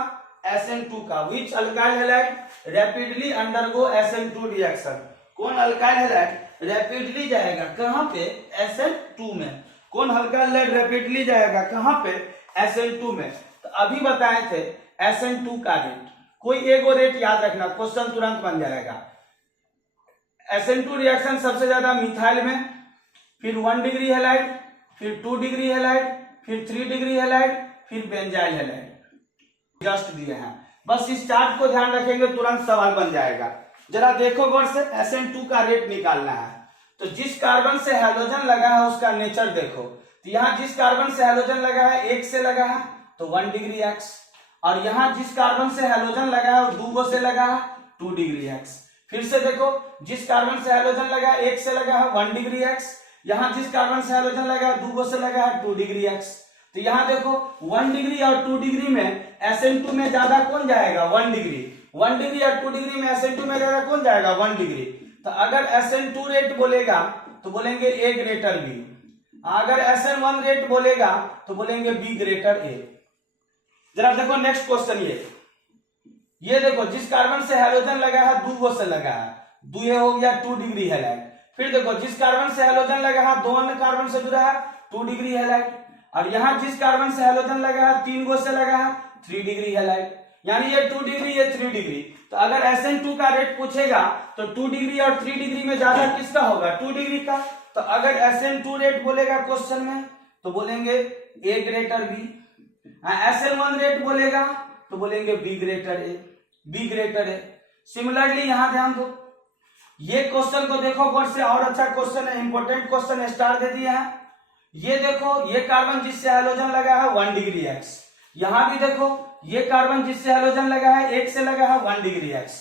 SN2 का। Which alkyl halide rapidly undergo SN2 reaction. कौन अल्काइल हैलाइड रैपिडली जाएगा कहां पे? SN2 में। कौन अल्काइल हैलाइड रैपिडली जाएगा कहां पे? SN2 में। तो अभी बताए थे SN2 का रेट, कोई एगो रेट याद रखना, क्वेश्चन तुरंत बन जाएगा। SN2 रिएक्शन सबसे ज्यादा मिथाइल में, फिर 1 डिग्री हैलाइड, फिर 2 डिग्री हैलाइड, फिर 3 डिग्री हैलाइड, फिर बेंजाइल हैलाइड। जस्ट दिए हैं, बस इस चार्ट को ध्यान रखेंगे तुरंत सवाल बन जाएगा। जरा देखो गौर से, SN2 का रेट निकालना है। तो जिस कार्बन से हैलोजन लगा है उसका नेचर देखो। तो यहाँ जिस कार्बन से हैलोजन लगा है 1 से लगा है तो 1 डिग्री X, और यहाँ जिस कार्बन से हैलोजन लगा है वो 2 से लगा है 2 डिग्री X। फिर से देखो, जिस कार्बन से हैलोजन लगा है 1 से लगा है 1 डिग्री X, यहाँ जिस कार्बन से हैलोजन लगा है 2 से लगा है 2 डिग्री X। तो यहाँ देखो 1 डिग्री और 2 डिग्री में SN2 में ज्यादा कौन जाएगा? 1 डिग्री। 1 डिग्री और 2 डिग्री में SN2 में ज्यादा कौन जाएगा? 1 डिग्री। तो अगर SN2 रेट बोलेगा तो बोलेंगे A ग्रेटर B, अगर SN1 रेट बोलेगा तो बोलेंगे B ग्रेटर A। जरा देखो नेक्स्ट क्वेश्चन, ये देखो जिस कार्बन से हैलोजन लगा है 2 से लगा है, 2 हो गया 2 डिग्री हैलाइड। फिर देखो जिस कार्बन से हैलोजन लगा है 2 अन्य कार्बन से जुड़ा है 2 डिग्री हैलाइड, और यहाँ जिस कार्बन से हैलोजन लगा है 3 से लगा है 3 डिग्री हैलाइड, यानी ये 2 डिग्री ये 3 डिग्री। तो अगर SN2 का रेट पूछेगा तो 2 डिग्री और 3 डिग्री में ज्यादा किसका होगा? 2 डिग्री का। तो अगर SN2 रेट बोलेगा क्वेश्चन में तो बोलेंगे A greater B, SN1 rate बोलेगा तो बोलेंगे B greater A, B greater A। Similarly यहां ध्यान दो, ये क्वेश्चन को देखो गौर से, और अच्छा क्वेश्चन है, इंपॉर्टेंट क्वेश्चन, स्टार दे दिया है। ये देखो ये कार्बन जिससे हैलोजन लगा है 1 डिग्री X, यहां भी देखो ये कार्बन जिससे हैलोजन लगा है 1 से लगा है 1 डिग्री X।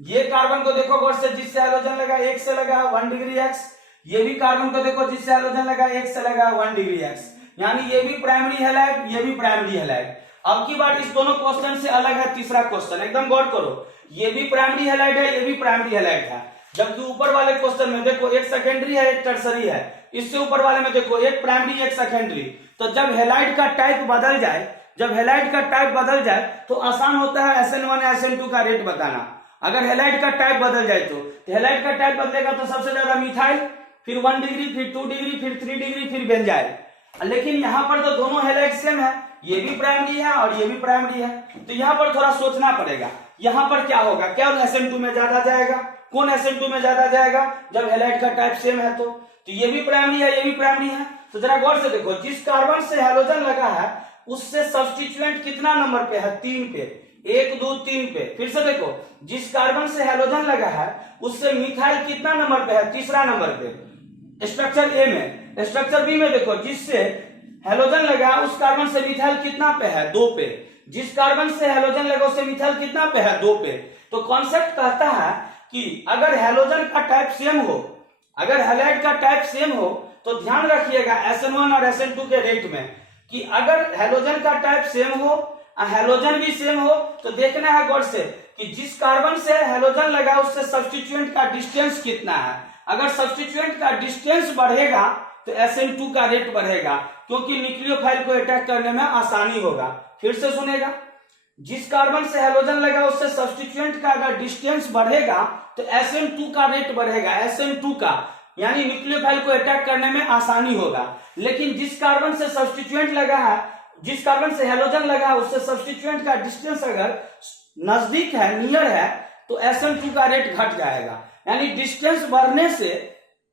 ये कार्बन को देखो गौर से, जिससे हैलोजन लगा 1 से लगा है 1 डिग्री X। ये भी कार्बन को देखो जिससे हैलोजन लगा 1 से लगा है 1 डिग्री X, यानी ये भी प्राइमरी हैलाइड, ये भी प्राइमरी हैलाइड। अब की बात इस दोनों क्वेश्चन से अलग है तीसरा क्वेश्चन, एकदम गौर करो, ये भी प्राइमरी हैलाइड है, ये भी प्राइमरी हैलाइड है। जबकि ऊपर वाले क्वेश्चन में देखो एक सेकेंडरी है एक टर्सरी है, इससे ऊपर वाले में देखो एक प्राइमरी एक सेकेंडरी। तो जब हैलाइड का टाइप बदल जाए, जब हैलाइड का टाइप बदल जाए तो आसान होता है SN1 SN2 का रेट बताना। अगर हैलाइड का टाइप बदल जाए तो हैलाइड का टाइप बदलेगा तो सबसे ज्यादा मिथाइल, फिर 1 डिग्री, फिर 2 डिग्री, फिर 3 डिग्री, फिर बेंजाइल। लेकिन यहाँ पर तो दोनों हैलाइड सेम है, ये भी प्राइमरी है और ये भी प्राइमरी है। तो यहाँ पर थोड़ा सोचना पड़ेगा, यहाँ पर क्या होगा, क्या SN2 में ज्यादा जाएगा? कौन SN2 में ज्यादा जाएगा जब हैलाइड का टाइप सेम है? तो ये भी प्राइमरी है ये भी प्राइमरी है। तो जरा गौर से देखो, जिस कार्बन से हैलोजन लगा है उससे सब्स्टिट्यूएंट कितना नंबर पे है? 3 पे, 1 2 3 पे। फिर से देखो, जिस कार्बन से हैलोजन लगा है उससे मिथाइल कितना नंबर पे है? तीसरा नंबर पे स्ट्रक्चर ए में। स्ट्रक्चर बी में देखो, जिससे हैलोजन लगा उस कार्बन से मिथाइल कितना पे है? 2 पे। जिस कार्बन से हैलोजन लगा उससे मिथाइल कितना पे है? 2 पे। तो कॉन्सेप्ट कहता है कि अगर हैलोजन का टाइप सेम हो, अगर हैलाइड का टाइप सेम हो तो ध्यान रखिएगा SN1 और SN2 के रेट में कि अगर हैलोजन का टाइप सेम हो, हैलोजन भी सेम हो, तो देखना है गौर से कि जिस कार्बन से हैलोजन लगा उससे सब्स्टिट्यूएंट का डिस्टेंस कितना है। अगर सब्स्टिट्यूएंट का डिस्टेंस बढ़ेगा तो SN2 का रेट बढ़ेगा, क्योंकि न्यूक्लियोफाइल को अटैक करने में आसानी होगा। फिर से सुनेगा, जिस कार्बन से हैलोजन लगा उससे सब्स्टिट्यूएंट का अगर डिस्टेंस बढ़ेगा तो SN2 का रेट बढ़ेगा, SN2 का, यानी न्यूक्लियोफाइल को अटैक करने में आसानी होगा। लेकिन जिस कार्बन से सब्स्टिट्यूएंट लगा है, जिस कार्बन से हैलोजन लगा है उससे सब्स्टिट्यूएंट का डिस्टेंस अगर नजदीक है, नियर है, तो SN2 का रेट घट जाएगा। यानी डिस्टेंस बढ़ने से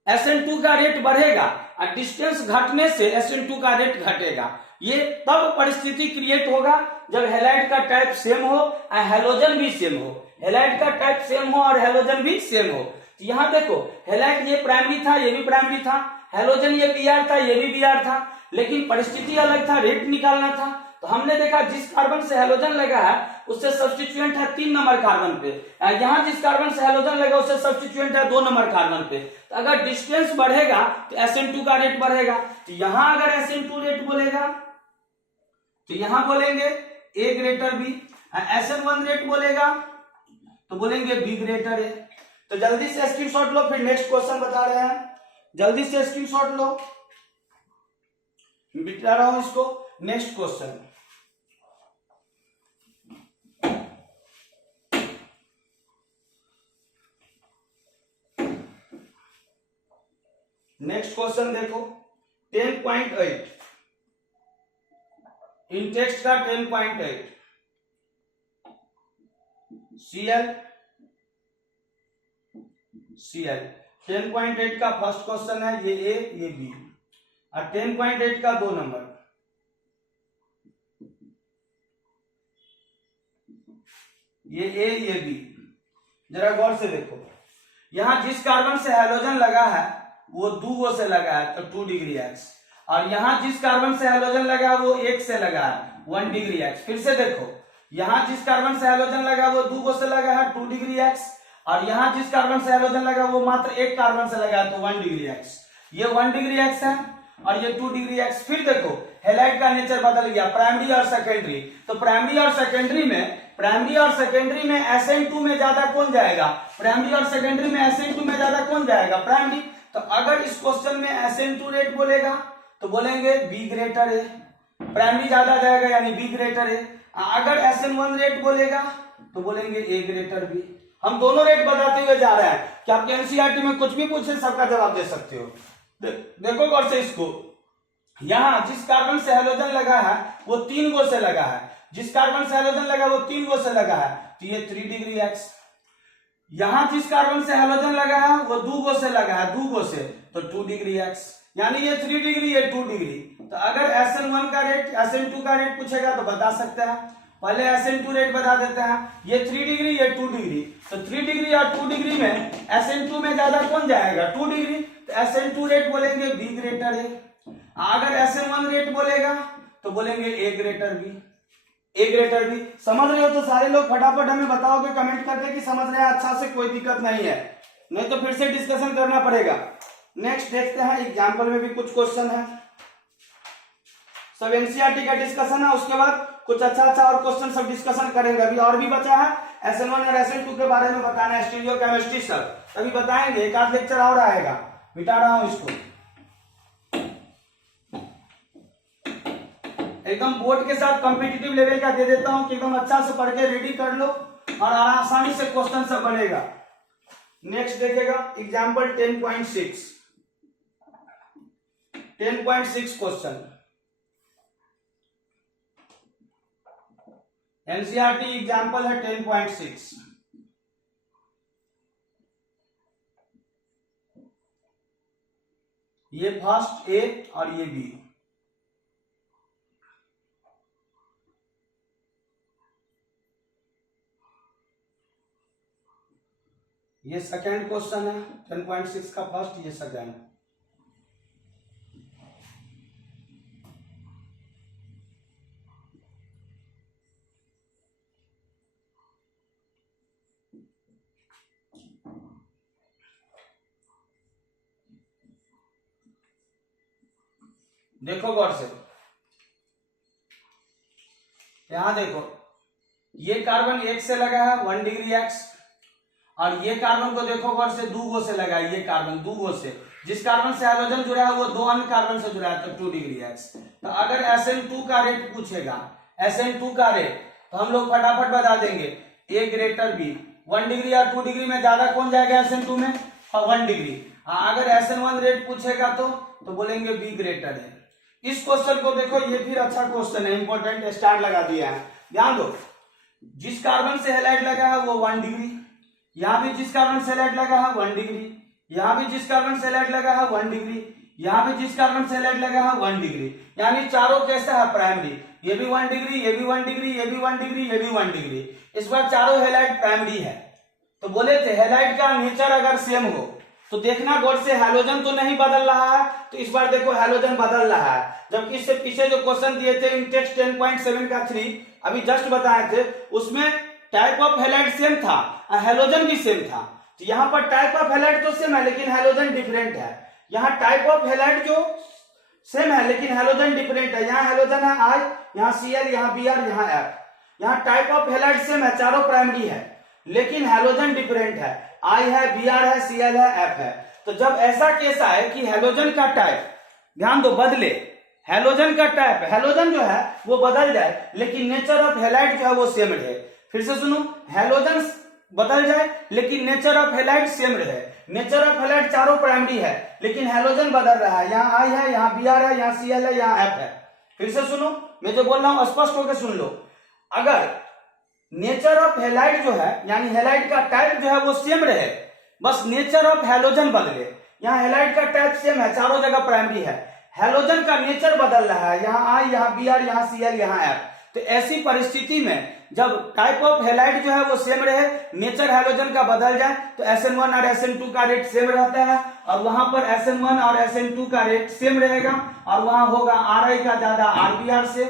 SN2 का रेट बढ़ेगा और डिस्टेंस घटने से SN2 का रेट घटेगा। ये तब परिस्थिति क्रिएट होगा जब हैलाइड का टाइप सेम हो और हैलोजन भी सेम हो, हैलाइड का टाइप सेम हो और हैलोजन भी सेम हो। तो यहाँ देखो, हैलाइड ये प्राइमरी था, ये भी प्राइमरी था, हैलोजन ये Br था, ये भी Br था, लेकिन परिस्थिति अलग था, रेट निकालना था। तो हमने देखा जिस कार्बन से हैलोजन लगा है उससे सब्स्टिट्यूएंट है 3 नंबर कार्बन पे, यहाँ जिस कार्बन से हैलोजन लगा उससे सब्स्टिट्यूएंट है 2 नंबर कार्बन पे। तो अगर डिस्टेंस बढ़ेगा तो SN2 का रेट बढ़ेगा। तो यहाँ अगर SN2 रेट बोलेगा तो यहाँ बोलेंगे A greater B, SN1 rate बोलेगा तो बोलेंगे B ग्रेटर A। तो जल्दी से स्क्रीनशॉट लो, फिर नेक्स्ट क्वेश्चन बता रहे हैं, जल्दी से स्क्रीनशॉट लो, बिता रहा हूं इसको। नेक्स्ट क्वेश्चन, नेक्स्ट क्वेश्चन देखो 10.8, इन टेक्स्ट का 10.8, Cl 10.8 का फर्स्ट क्वेश्चन है, ये A ये B, और 10.8 का 2 नंबर, ये A ये B। जरा गौर से देखो, यहां जिस कार्बन से हैलोजन लगा है वो 2 से लगा है तो 2 डिग्री एक्स, और यहां जिस कार्बन से हैलोजन लगा है वो 1 से लगा है 1 डिग्री एक्स। फिर से देखो, यहां जिस कार्बन से हैलोजन लगा वो 2 से लगा है 2 डिग्री एक्स, और यहां जिस कार्बन से हैलोजन लगा वो मात्र एक कार्बन से लगा है तो 1 डिग्री एक्स। ये 1 डिग्री एक्स है और ये 2 डिग्री एक्स। फिर देखो हैलाइड का नेचर बदल गया, प्राइमरी और सेकेंडरी। तो प्राइमरी और सेकेंडरी में SN2 में ज्यादा कौन जाएगा, प्राइमरी और सेकेंडरी में SN2 में ज्यादा कौन जाएगा, प्राइमरी। तो अगर इस क्वेश्चन में SN2 रेट बोलेगा तो बोलेंगे B ग्रेटर A, प्राइमरी ज्यादा जाएगा यानी B ग्रेटर A। अगर SN1 रेट बोलेगा तो बोलेंगे A ग्रेटर B। हम दोनों रेट बताते हुए जा रहे हैं कि आपके एनसीईआरटी में कुछ भी पूछे सबका जवाब दे सकते हो। देखो गौर से इसको, यहां जिस कार्बन से हैलोजन लगा है वो 3 गो से लगा है, जिस कार्बन से हैलोजन लगा वो 3 गो से लगा है तो ये 3 डिग्री एक्स। यहां जिस कार्बन से हैलोजन लगा है वो 2 गो से लगा है, 2 गो से, तो 2 डिग्री एक्स, यानी ये 3 डिग्री ये 2 डिग्री। तो अगर SN1 का रेट SN2 का रेट पूछेगा तो बता सकते हैं, पहले SN2 रेट बता देते हैं, ये 3 डिग्री ये 2 डिग्री, तो 3 डिग्री और 2 डिग्री में SN2 में ज्यादा कौन जाएगा, 2 डिग्री, तो SN2 रेट बोलेंगे B ग्रेटर A। अगर SN1 रेट बोलेगा तो बोलेंगे A greater B, A greater B। समझ रहे हो तो सारे लोग फटाफट हमें बताओगे कमेंट करके कि समझ रहे हैं अच्छा से, कोई दिक्कत नहीं है, नहीं तो फिर से डिस्कशन करना पड़ेगा। नेक्स्ट देखते हैं, एग्जाम्पल में भी कुछ क्वेश्चन है, सब एनसीईआरटी का डिस्कशन है, उसके बाद कुछ अच्छा और क्वेश्चन सब डिस्कशन करेंगे। अभी और भी बचा है SN1 और SN2 के बारे में बताना है, स्टीरियो केमिस्ट्री सब अभी बताएंगे, एक आध लेक्चर और आएगा, मिटा रहा हूं इसको। एकदम बोर्ड के साथ कॉम्पिटिटिव लेवल का दे देता हूं कि एकदम अच्छा से पढ़ के रेडी कर लो और आसानी से क्वेश्चन सब बनेगा। नेक्स्ट देखेगा एग्जाम्पल 10.6 क्वेश्चन, एनसीईआरटी एग्जाम्पल है 10.6। ये फर्स्ट A और ये B। ये सेकेंड क्वेश्चन है 10.6 का फर्स्ट, ये सेकेंड। देखो गौर से, यहां देखो, ये कार्बन एक से लगा है 1 डिग्री एक्स, और ये कार्बन को देखो गौर से 2 गो से लगा है, ये कार्बन 2 गो से, जिस कार्बन से हाइड्रोजन जुड़ा है वो 2 अन्य कार्बन से जुड़ा है, तो 2 डिग्री एक्स। तो अगर SN2 का रेट पूछेगा, SN2 का रेट, तो हम लोग फटाफट बता देंगे A ग्रेटर B। 1 डिग्री या 2 डिग्री में ज्यादा कौन जाएगा SN2 में? 1 डिग्री। अगर SN1 रेट पूछेगा तो बोलेंगे B ग्रेटर है। इस क्वेश्चन को देखो, ये फिर अच्छा क्वेश्चन है, इंपॉर्टेंट, स्टार लगा दिया है, ध्यान दो। जिस कार्बन से हैलाइड लगा है वो 1 डिग्री, यहाँ भी जिस कार्बन से हैलाइड लगा है 1 डिग्री, यहाँ भी जिस कार्बन से हैलाइड लगा है 1 डिग्री, यहाँ भी जिस कार्बन से हैलाइड लगा है 1 डिग्री, यानी चारों कैसा है? प्राइमरी। ये भी 1 डिग्री, ये भी 1 डिग्री, ये भी 1 डिग्री, ये भी 1 डिग्री। इस बार चारों हैलाइड प्राइमरी है। तो बोले थे हैलाइड का नेचर अगर सेम हो तो देखना गौर से, हैलोजन तो नहीं बदल रहा है, तो इस बार देखो हैलोजन बदल रहा है। जबकि इससे पीछे जो क्वेश्चन दिए थे इंटेक्स 10.7 का 3 अभी जस्ट बताए थे, उसमें टाइप ऑफ हैलाइड सेम था और हैलोजन भी सेम था। तो यहाँ पर टाइप ऑफ हैलाइड तो सेम है लेकिन हैलोजन डिफरेंट है। यहाँ टाइप ऑफ हैलाइड जो सेम है लेकिन हैलोजन डिफरेंट है। यहाँ हैलोजन है I, यहाँ Cl, यहाँ Br, यहाँ F। यहाँ टाइप ऑफ हैलाइड सेम है, चारों प्राइमरी है, लेकिन हैलोजन डिफरेंट है, I है, Br है, Cl है, F है। तो जब ऐसा केस आए कि हैलोजन का टाइप, ध्यान दो, बदले, हैलोजन का टाइप, हैलोजन जो है वो बदल जाए लेकिन नेचर ऑफ हैलाइड जो है वो सेम रहे। फिर से सुनो, हैलोजन बदल जाए लेकिन नेचर ऑफ हैलाइड सेम रहे। नेचर ऑफ हैलाइड चारों प्राइमरी है लेकिन हैलोजन बदल रहा है, यहाँ I है, यहाँ Br है, यहाँ Cl है, यहाँ F है। फिर से सुनो, मैं जो बोल रहा हूं स्पष्ट होकर सुन लो। अगर नेचर ऑफ हैलाइड जो है, यानी हैलाइड का टाइप जो है वो सेम रहे, बस नेचर ऑफ हैलोजन बदले। यहाँ हैलाइड का टाइप सेम है, चारों जगह प्राइमरी है, हैलोजन का नेचर बदल रहा है, यहाँ I, यहाँ Br, यहाँ Cl, यहाँ F। तो ऐसी परिस्थिति में जब टाइप ऑफ हैलाइड जो है वो सेम रहे, नेचर हैलोजन का बदल जाए, तो SN1 और SN2 का रेट सेम रहता है, और वहां पर SN1 और SN2 का रेट सेम रहेगा, और वहां होगा Ri का ज्यादा RBr से,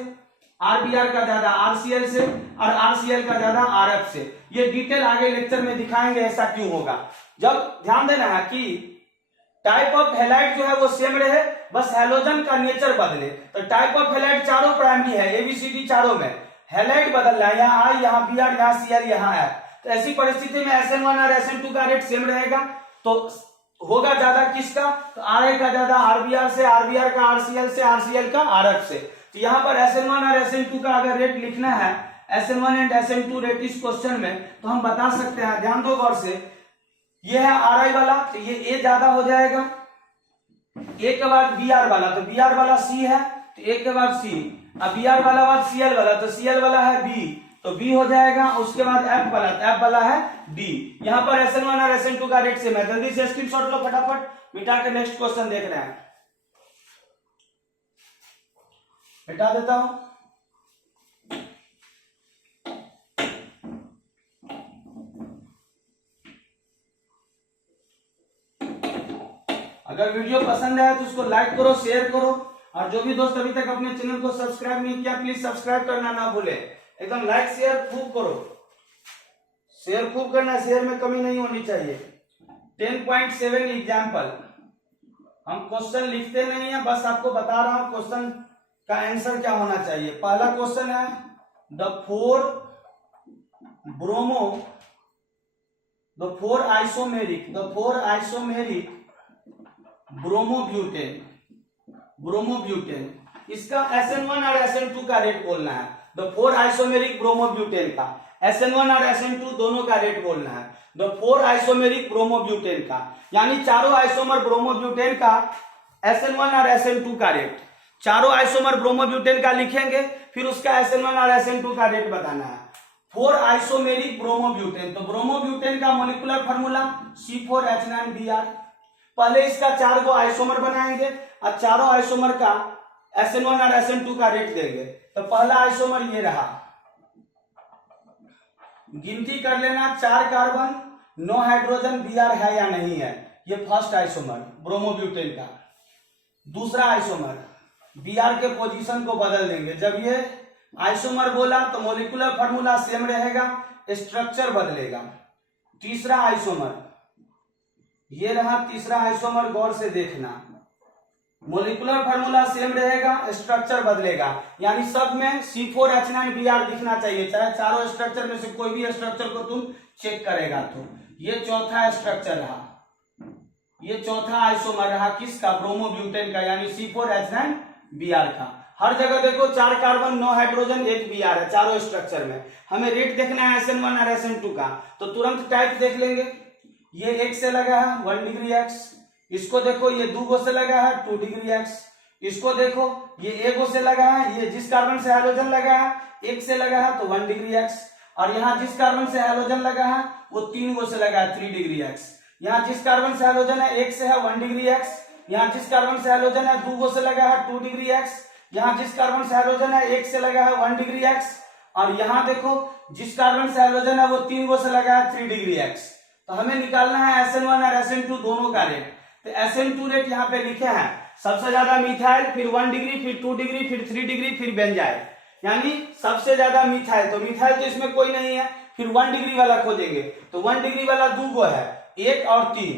RBr का ज्यादा RCl से, और RCl का ज्यादा RF से। ये डिटेल आगे लेक्चर में दिखाएंगे ऐसा क्यों होगा। जब ध्यान देना है कि टाइप ऑफ हैलाइड जो है वो सेम रहे, बस हैलोजन का नेचर बदले। तो टाइप ऑफ हैलाइड चारों प्राइमरी है, ABCD चारों में, हैलाइड बदल रहा है, यहाँ I, यहाँ Br, यहाँ Cl, यहाँ F। तो ऐसी परिस्थिति में SN1 और SN2 का रेट सेम रहेगा, तो होगा ज्यादा किसका? तो Ri का ज्यादा RBr से, RBr का RCl से, RCl का RF से। तो यहाँ पर SN1 और SN2 का अगर रेट लिखना है, SN1 एंड SN2 रेट इस क्वेश्चन में, तो हम बता सकते हैं, ध्यान दो गौर से, ये है Ri वाला, तो ये A ज्यादा हो जाएगा, A के बाद Br वाला, तो Br वाला C है, तो A के बाद C, अब Br वाला बाद Cl वाला, तो Cl वाला है B, तो B हो जाएगा, उसके बाद F वाला, तो F वाला है D। यहाँ पर SN1 और SN2 का रेट सेम है। जल्दी से स्क्रीनशॉट लो फटाफट, मिटा के नेक्स्ट क्वेश्चन देख रहे हैं, मिटा देता हूं। अगर वीडियो पसंद आया तो उसको लाइक करो, शेयर करो, और जो भी दोस्त अभी तक अपने चैनल को सब्सक्राइब नहीं किया प्लीज सब्सक्राइब करना ना भूले। एकदम लाइक शेयर खूब करो, शेयर खूब करना, शेयर में कमी नहीं होनी चाहिए। 10.7 एग्जाम्पल, हम क्वेश्चन लिखते नहीं है, बस आपको बता रहा हूं क्वेश्चन का आंसर क्या होना चाहिए। पहला क्वेश्चन है द फोर आइसोमेरिक ब्रोमोब्यूटेन, इसका SN1 और SN2 का रेट बोलना है। द 4 आइसोमेरिक ब्रोमोब्यूटेन का SN1 और SN2 दोनों का रेट बोलना है। द 4 आइसोमेरिक ब्रोमोब्यूटेन का, यानी चारों आइसोमर ब्रोमोब्यूटेन का SN1 और SN2 का रेट, चारों आइसोमर ब्रोमोब्यूटेन का लिखेंगे, फिर उसका SN1 और SN2 का रेट बताना है। 4 आइसोमेरिक ब्रोमोब्यूटेन, तो ब्रोमोब्यूटेन का मोलिकुलर फार्मूला C4H9Br। पहले इसका 4 गो आइसोमर बनाएंगे और चारों आइसोमर का SN1 और SN2 का रेट देंगे। तो पहला आइसोमर ये रहा, गिनती कर लेना, 4 कार्बन, 9 हाइड्रोजन, Br है या नहीं है, ये फर्स्ट आइसोमर ब्रोमोब्यूटेन का। दूसरा आइसोमर, Br के पोजीशन को बदल देंगे, जब ये आइसोमर बोला तो मोलिकुलर फार्मूला सेम रहेगा, स्ट्रक्चर बदलेगा। तीसरा आइसोमर ये रहा, तीसरा आइसोमर गौर से देखना, मोलिकुलर फार्मूला सेम रहेगा, स्ट्रक्चर बदलेगा, यानी सब में C4H9Br दिखना चाहिए, चाहे चारों स्ट्रक्चर में से कोई भी स्ट्रक्चर को तुम चेक करेगा तो। ये चौथा स्ट्रक्चर रहा, ये चौथा आइसोमर रहा किसका, ब्रोमोब्यूटेन का, यानी C4H9Br का। हर जगह देखो 4 कार्बन 9 हाइड्रोजन 1 Br है चारों स्ट्रक्चर में। हमें रेट देखना है SN1 और SN2 का, तो तुरंत टाइप देख लेंगे। ये 1 से लगा है 1 डिग्री x, इसको देखो ये 2 गो से लगा है 2 डिग्री x, इसको देखो ये 1 गो से लगा है, ये जिस कार्बन से हाइड्रोजन लगा है 1 से लगा है तो 1 डिग्री x, और यहाँ जिस कार्बन से हाइड्रोजन लगा है वो 3 गो से लगा है 3 डिग्री x। यहाँ जिस कार्बन से हाइड्रोजन है 1 से है 1 डिग्री x, यहाँ जिस कार्बन से हाइड्रोजन है 2 गो से लगा है 2 डिग्री x, यहाँ जिस कार्बन से हाइड्रोजन है 1 से लगा है 1 डिग्री x, और यहाँ देखो जिस कार्बन से हाइड्रोजन है वो 3 गो से लगा है 3 डिग्री x। तो हमें निकालना है SN1 और SN2 दोनों का रेट। तो SN2 रेट यहाँ पे लिखे हैं, सबसे ज्यादा मिथाइल, फिर 1 डिग्री, फिर 2 डिग्री, फिर 3 डिग्री, फिर बेंजाइल, यानी सबसे ज्यादा मिथाइल। तो मिथाइल तो इसमें कोई नहीं है, फिर 1 डिग्री वाला खोजेंगे, तो 1 डिग्री वाला 2 गो है, 1 और 3,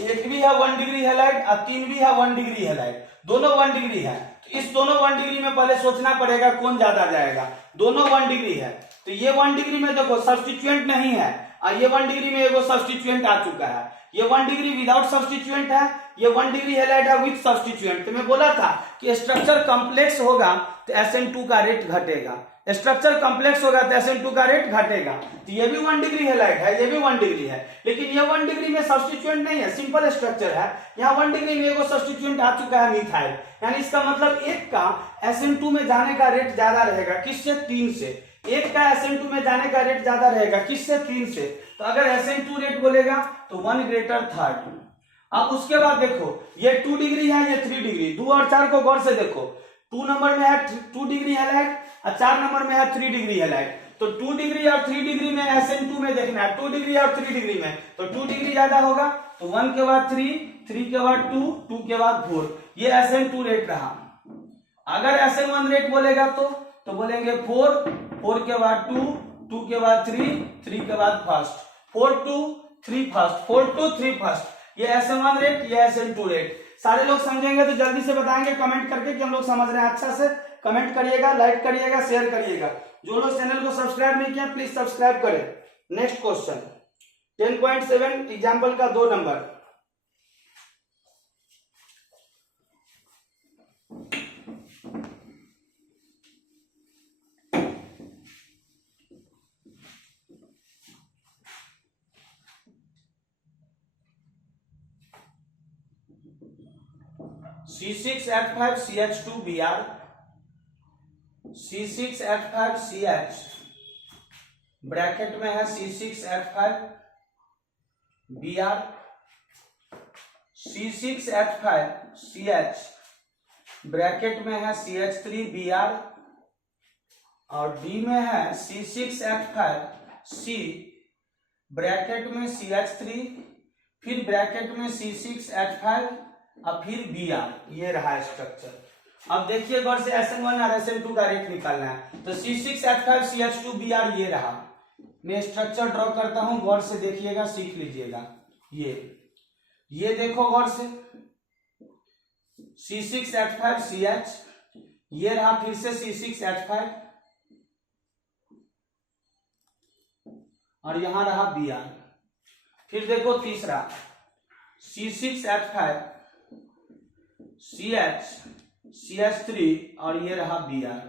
1 भी है 1 डिग्री हैलाइड और 3 भी है 1 डिग्री हैलाइड, दोनों 1 डिग्री है। तो इस दोनों 1 डिग्री में पहले सोचना पड़ेगा कौन ज्यादा जाएगा, दोनों 1 डिग्री है। तो ये 1 डिग्री में देखो सब्स्टिट्यूएंट नहीं है, और ये 1 डिग्री में एगो सब्स्टिट्यूएंट आ चुका है, ये 1 डिग्री विदाउट सब्स्टिट्यूएंट है, ये 1 डिग्री हैलाइड है विद सब्स्टिट्यूएंट। तो मैं बोला था कि स्ट्रक्चर कॉम्प्लेक्स होगा तो SN2 का रेट घटेगा, स्ट्रक्चर कॉम्प्लेक्स होगा तो SN2 का रेट घटेगा। तो ये भी 1 डिग्री हैलाइड है, ये भी 1 डिग्री है, लेकिन ये 1 डिग्री में सब्स्टिट्यूएंट नहीं है, सिंपल स्ट्रक्चर है। यहाँ 1 डिग्री में एगो सब्स्टिट्यूएंट आ चुका है मिथाइल, यानी इसका मतलब एक का SN2 में जाने का रेट ज्यादा रहेगा, किससे, 3 से। एक का SN2 में जाने का रेट ज्यादा रहेगा, किससे, 3 से। तो अगर SN2 रेट बोलेगा तो 1 ग्रेटर थर्ड। अब उसके बाद देखो ये 2 डिग्री है, ये 3 डिग्री, 2 और 4 को गौर से देखो, 2 नंबर में है 2 डिग्री हैलाइड और 4 नंबर में है 3 डिग्री हैलाइड। तो 2 डिग्री और 3 डिग्री में SN2 में देखना है, 2 डिग्री और 3 डिग्री में, तो 2 डिग्री ज्यादा होगा, तो 1 के बाद 3, 3 के बाद 2, 2 के बाद 4, ये SN2 रेट रहा। अगर SN1 रेट बोलेगा तो बोलेंगे 4, 4 के बाद 2, 2 के बाद 3, 3 के बाद फर्स्ट, 4 2 3 फर्स्ट, 4 2 3 फर्स्ट, ये SN1 रेट, ये SN2 रेट। सारे लोग समझेंगे तो जल्दी से बताएंगे कमेंट करके कि हम लोग समझ रहे हैं। अच्छा से कमेंट करिएगा, लाइक करिएगा, शेयर करिएगा। जो लोग चैनल को सब्सक्राइब नहीं किया प्लीज सब्सक्राइब करें। नेक्स्ट क्वेश्चन 10.7 एग्जाम्पल का 2 नंबर। C6H5CH2Br, C6H5CH ब्रैकेट में है C6H5Br, C6H5CH ब्रैकेट में है CH3Br, और D में है C6H5C ब्रैकेट में CH3, फिर ब्रैकेट में C6H5 और फिर Br। ये रहा स्ट्रक्चर। अब देखिए गौर से SN1 और SN2 का रेट निकालना है, तो C6H5CH2Br ये रहा। मैं स्ट्रक्चर ड्रॉ करता हूं, गौर से देखिएगा, सीख लीजिएगा। ये देखो गौर से C6H5CH, ये रहा फिर से C6H5, और यहां रहा Br। फिर देखो तीसरा C6H5CH CH3, और ये रहा Br।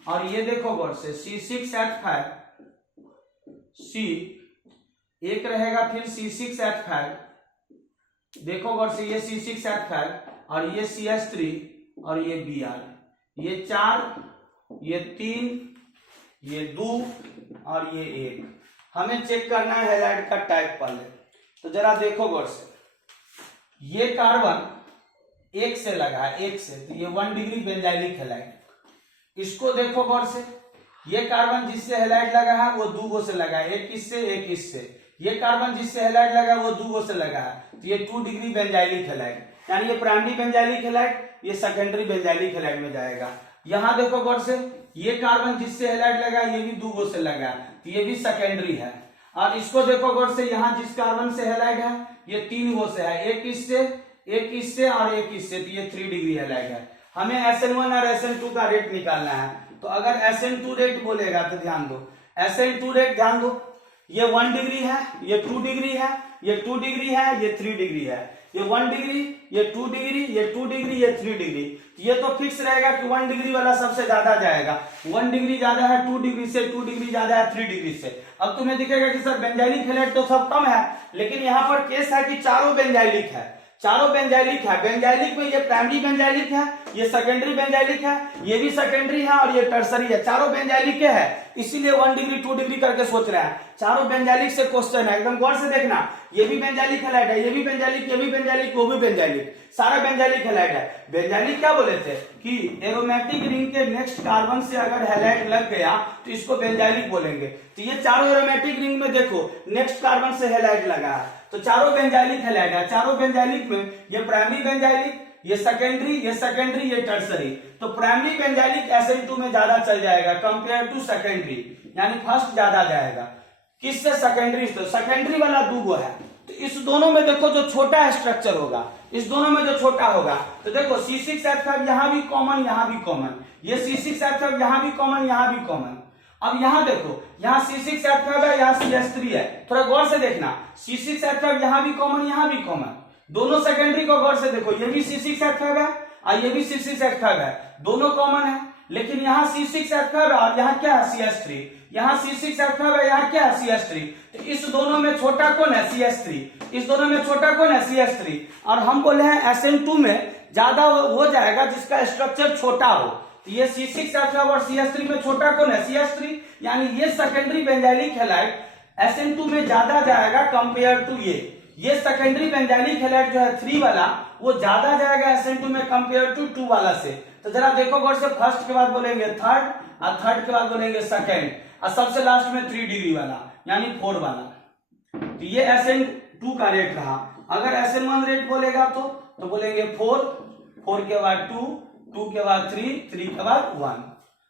और ये देखो गौर से C6H5C एक रहेगा, फिर C6H5, देखो गौर से ये C6H5 और ये CH3 और ये Br, ये 4, ये 3, ये 2 और ये 1। हमें चेक करना है हैलाइड का टाइप पहले। तो जरा देखो गौर से, ये कार्बन 1 से लगा है, 1 से, तो ये 1 डिग्री बेंजाइलिक हैलाइड। इसको देखो गौर से, ये कार्बन जिससे हैलाइड लगा है वो 2 गो से लगा है, एक इससे एक इससे। ये कार्बन जिससे हैलाइड लगा है वो 2 गो से लगा है, तो ये 2 डिग्री बेंजाइलिक हैलाइड, यानी ये प्राइमरी बेंजाइलिक हैलाइड, ये सेकेंडरी बेंजाइलिक हैलाइड में जाएगा। यहाँ देखो गौर से, ये कार्बन जिससे हैलाइड लगा ये भी 2 गो से लगा, तो ये भी सेकेंडरी है। और इसको देखो गौर से, यहाँ जिस कार्बन से हैलाइड है ये 3 गो से है, एक इससे एक इससे और एक इससे, तो ये 3 डिग्री हैलाइड है। हमें SN1 और SN2 का रेट निकालना है। तो अगर SN2 रेट बोलेगा तो ध्यान दो, SN2 रेट ध्यान दो, ये 1 डिग्री है, ये 2 डिग्री है, ये 2 डिग्री है, ये 3 डिग्री है, ये 1 डिग्री, ये 2 डिग्री, ये 2 डिग्री, ये 3 डिग्री। ये तो फिक्स रहेगा कि 1 डिग्री वाला सबसे ज्यादा जाएगा। 1 डिग्री ज्यादा है 2 डिग्री से, 2 डिग्री ज्यादा है 3 डिग्री से। अब तुम्हें दिखेगा कि सर बेंजाइलिक हैलाइड तो सब कम है, लेकिन यहाँ पर केस है कि चारों बेंजाइलिक है, चारों बेंजाइलिक है। बेंजाइलिक में ये प्राइमरी बेंजाइलिक है, ये सेकेंडरी बेंजाइलिक है, ये भी सेकेंडरी है और ये टर्सरी है। चारों बेंजाइलिक के है, इसीलिए 1 डिग्री 2 डिग्री करके सोच रहे हैं। चारों बेंजाइलिक से क्वेश्चन है, एकदम गौर से देखना। ये भी बेंजाइलिक हैलाइड है, ये भी बेंजाइलिक, ये भी बेंजाइलिक, वो भी बेंजाइलिक, सारा बेंजाइलिक हैलाइड है। बेंजाइलिक क्या बोले थे कि एरोमेटिक रिंग के नेक्स्ट कार्बन से अगर हैलाइड लग गया तो इसको बेंजाइलिक बोलेंगे। तो ये चारों एरोमेटिक रिंग में देखो नेक्स्ट कार्बन से हैलाइड लगा है, तो चारों बेंजाइलिक हैलाइड है। चारों बेंजाइलिक में ये प्राइमरी बेंजाइलिक, ये सेकेंडरी, ये सेकेंडरी, ये टर्सरी। तो प्राइमरी बेंजाइलिक SN2 में ज्यादा चल जाएगा कंपेयर टू सेकेंडरी, यानी फर्स्ट ज्यादा जाएगा। किससे? सेकेंडरी से। सेकेंडरी वाला 2 है, तो इस दोनों में देखो जो छोटा स्ट्रक्चर होगा, इस दोनों में जो छोटा होगा, तो देखो C6H5 यहां भी कॉमन, यहां भी कॉमन, ये C6H5 यहां भी कॉमन, यहां भी कॉमन। अब यहां देखो, यहां C6H5 है, यहां CH3 है, थोड़ा गौर से देखना। C6H5 यहां भी कॉमन, यहां भी कॉमन, दोनों सेकेंडरी को गौर से देखो। ये भी C6H5 है और ये भी C6H5 है, दोनों कॉमन है। लेकिन यहाँ C6H5 है और यहाँ क्या है? CH3। यहाँ C6H5 है, यहाँ क्या है? CH3। तो इस दोनों में छोटा कौन है? CH3। इस दोनों में छोटा कौन है? CH3। और हम बोले हैं SN2 में ज्यादा हो जाएगा जिसका स्ट्रक्चर छोटा हो। तो ये C6H5 और CH3 में छोटा कौन है? CH3। यानी ये सेकेंडरी बेंजाइलिक हैलाइड SN2 में ज्यादा जाएगा कंपेयर टू ये सेकेंडरी बेंजाइलिक हैलाइड जो है 3 वाला, वो ज्यादा जाएगा SN2 में कंपेयर टू 2 वाला से। तो जरा देखो गौर से, फर्स्ट के बाद बोलेंगे थर्ड और थर्ड के बाद बोलेंगे सेकेंड और सबसे लास्ट में 3 डिग्री वाला यानी 4 वाला। तो ये SN2 का रेट रहा। अगर SN1 रेट बोलेगा तो बोलेंगे 4, 4 के बाद 2, 2 के बाद 3, 3 के बाद 1।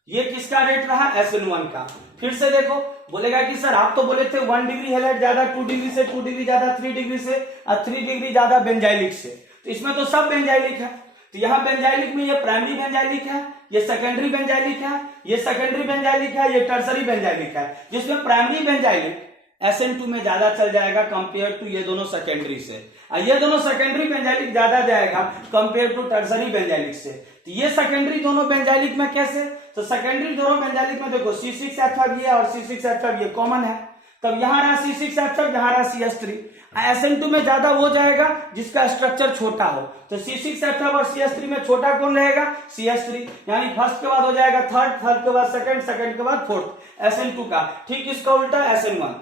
ये किसका रेट रहा? SN1 का। फिर से देखो, बोलेगा कि सर आप तो बोले थे 1 डिग्री हैलाइड ज्यादा 2 डिग्री से, 2 डिग्री ज्यादा 3 डिग्री से और 3 डिग्री ज्यादा बेंजाइलिक से। तो इसमें तो सब बेंजाइलिक है। तो यहाँ बेंजाइलिक में ये प्राइमरी बेंजाइलिक है, ये सेकेंडरी बेंजाइलिक है, ये सेकेंडरी बेंजाइलिक है, ये टर्सरी बेंजाइलिक है। जिसमें प्राइमरी बेंजाइलिक SN2 में ज्यादा चल जाएगा कंपेयर टू ये दोनों सेकेंडरी से, और ये दोनों सेकेंडरी बेंजाइलिक ज्यादा जाएगा कंपेयर टू टर्सरी बेंजाइलिक से। तो ये सेकेंडरी दोनों बेंजाइलिक में कैसे? तो सेकेंडरी दोनों बेंजाइलिक में देखो C6H5 ये और C6H5 ये कॉमन है, तब यहाँ रहा C6H5, यहाँ रहा CH3। SN2 में ज्यादा वो जाएगा जिसका स्ट्रक्चर छोटा हो। तो C6H5 और CH3 में छोटा कौन रहेगा? CH3। यानी फर्स्ट के बाद हो जाएगा थर्ड, थर्ड के बाद सेकंड, सेकंड के बाद फोर्थ SN2 का। ठीक इसका उल्टा SN1।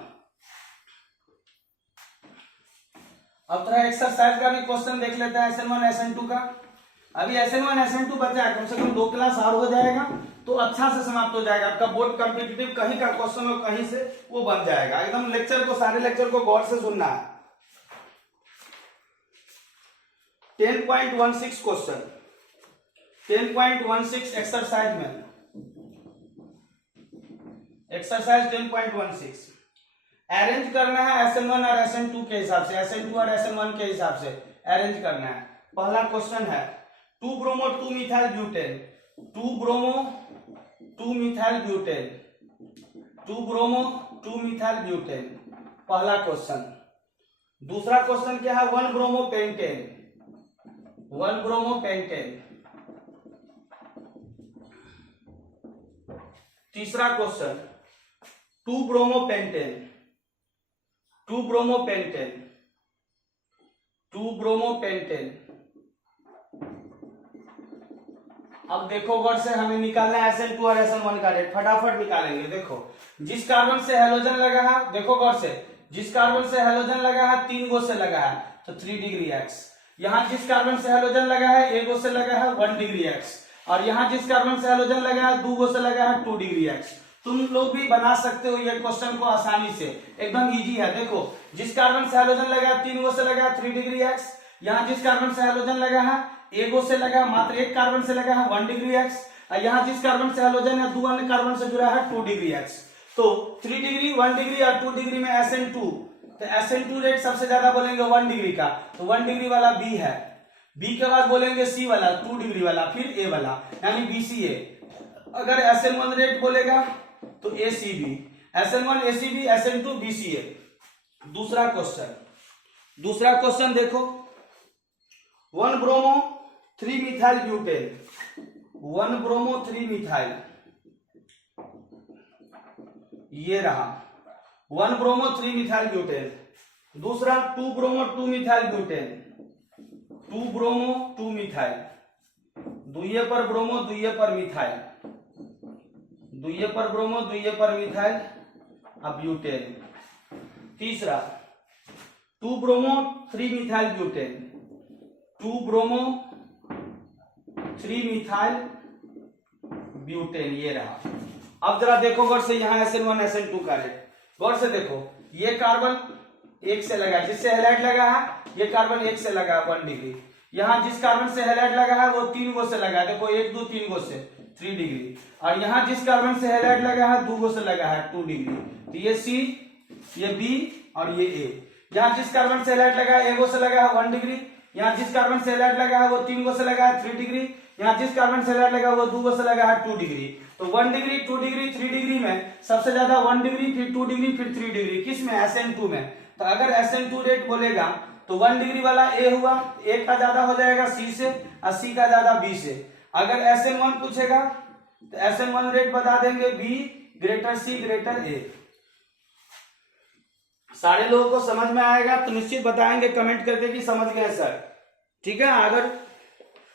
अब थोड़ा एक्सरसाइज का भी क्वेश्चन देख लेते हैं SN1 SN2 का। अभी SN1 SN2 बचा है, कम से कम 2 क्लास और हो जाएगा तो अच्छा से समाप्त हो जाएगा आपका बोर्ड कॉम्पिटिटिव। कहीं का क्वेश्चन हो कहीं से वो बन जाएगा। एकदम लेक्चर को, सारे लेक्चर को गौर से सुनना है। 10.16 क्वेश्चन, 10.16 एक्सरसाइज में, एक्सरसाइज 10.16 अरेंज करना है SN1 और SN2 के हिसाब से, SN2 और SN1 के हिसाब से अरेंज करना है। पहला क्वेश्चन है 2 bromo 2 methyl butane, 2 bromo 2 methyl butane, 2 bromo 2 methyl butane, पहला क्वेश्चन। दूसरा क्वेश्चन क्या है? 1 ब्रोमो पेंटेन, 1 ब्रोमो पेंटेन। तीसरा question 2 bromo pentane, 2 bromo pentane, 2 bromo pentane. अब देखो गौर से, हमें निकालना है SN2 और SN1 का रेट, फटाफट निकालेंगे। देखो जिस कार्बन से हेलोजन लगा है, देखो गौर से, जिस कार्बन से हेलोजन लगा है 3 गो से लगा है तो 3 डिग्री x। यहाँ जिस कार्बन से हेलोजन लगा है 1 गो से लगा है 1 डिग्री x, और यहाँ जिस कार्बन से हेलोजन लगा है 2 गो से लगा है 2 डिग्री x। तुम लोग भी बना सकते हो ये क्वेश्चन को आसानी से, एकदम इजी है। देखो जिस कार्बन से हेलोजन लगा है 3 गो से लगा है 3 डिग्री x, यहाँ जिस कार्बन से हेलोजन लगा है 1 गो से लगा है, मात्र एक कार्बन से लगा है 1 डिग्री x, और यहाँ जिस कार्बन से हेलोजन है 2 अन्य कार्बन से जुड़ा है 2 डिग्री x। तो 3 डिग्री, 1 डिग्री और 2 डिग्री में SN2, तो SN2 रेट सबसे ज्यादा बोलेंगे 1 डिग्री का, तो 1 डिग्री वाला B है। बी के बाद बोलेंगे सी वाला 2 डिग्री वाला, फिर ए वाला यानी BCA। अगर SN1 रेट बोलेगा तो ACB, SN1 ACB, SN2 BCA। दूसरा क्वेश्चन देखो, 1 bromo 3 methyl butane, 1 bromo 3 methyl, ये रहा 1 ब्रोमो 3 मिथाइल ब्यूटेन। दूसरा 2 bromo 2 methyl butane, 2 bromo 2 methyl, दुइये पर ब्रोमो दुइये पर मिथाइल, दुइये पर ब्रोमो दुइये पर मिथाइल अब ब्यूटेन। तीसरा 2 bromo 3 methyl butane, 2 bromo 3 methyl butane, ये रहा। अब जरा देखो गौर से, यहाँ SN1 SN2 का रेट गौर से देखो। ये कार्बन 1 से लगा, जिससे हैलाइड लगा है, ये कार्बन 1 से लगा 1 डिग्री। यहाँ जिस कार्बन से हैलाइड लगा है वो 3 गो से लगा, देखो 1 2 3 गो से 3 डिग्री। और यहाँ जिस कार्बन से हैलाइड लगा है 2 गो से लगा है 2 डिग्री। तो ये C, ये B और ये A। यहाँ जिस कार्बन से हैलाइड लगा है 1 गो से लगा है 1 डिग्री, यहाँ जिस कार्बन से हैलाइड लगा है वो 3 गो से लगा है 3 डिग्री, यहाँ जिस कार्बन से हैलाइड लगा है वो 2 गो से लगा है 2 डिग्री। तो 1 डिग्री 2 डिग्री 3 डिग्री में सबसे ज्यादा 1 डिग्री, फिर 2 डिग्री, फिर 3 डिग्री, किस में? SN2 में। तो अगर SN2 रेट बोलेगा तो 1 डिग्री वाला A हुआ, A का ज्यादा हो जाएगा C से और C का ज्यादा B से। अगर SN1 पूछेगा तो SN1 रेट बता देंगे B greater C greater A। सारे लोगों को समझ में आएगा तो निश्चित बताएंगे कमेंट करके कि समझ गए सर, ठीक है। अगर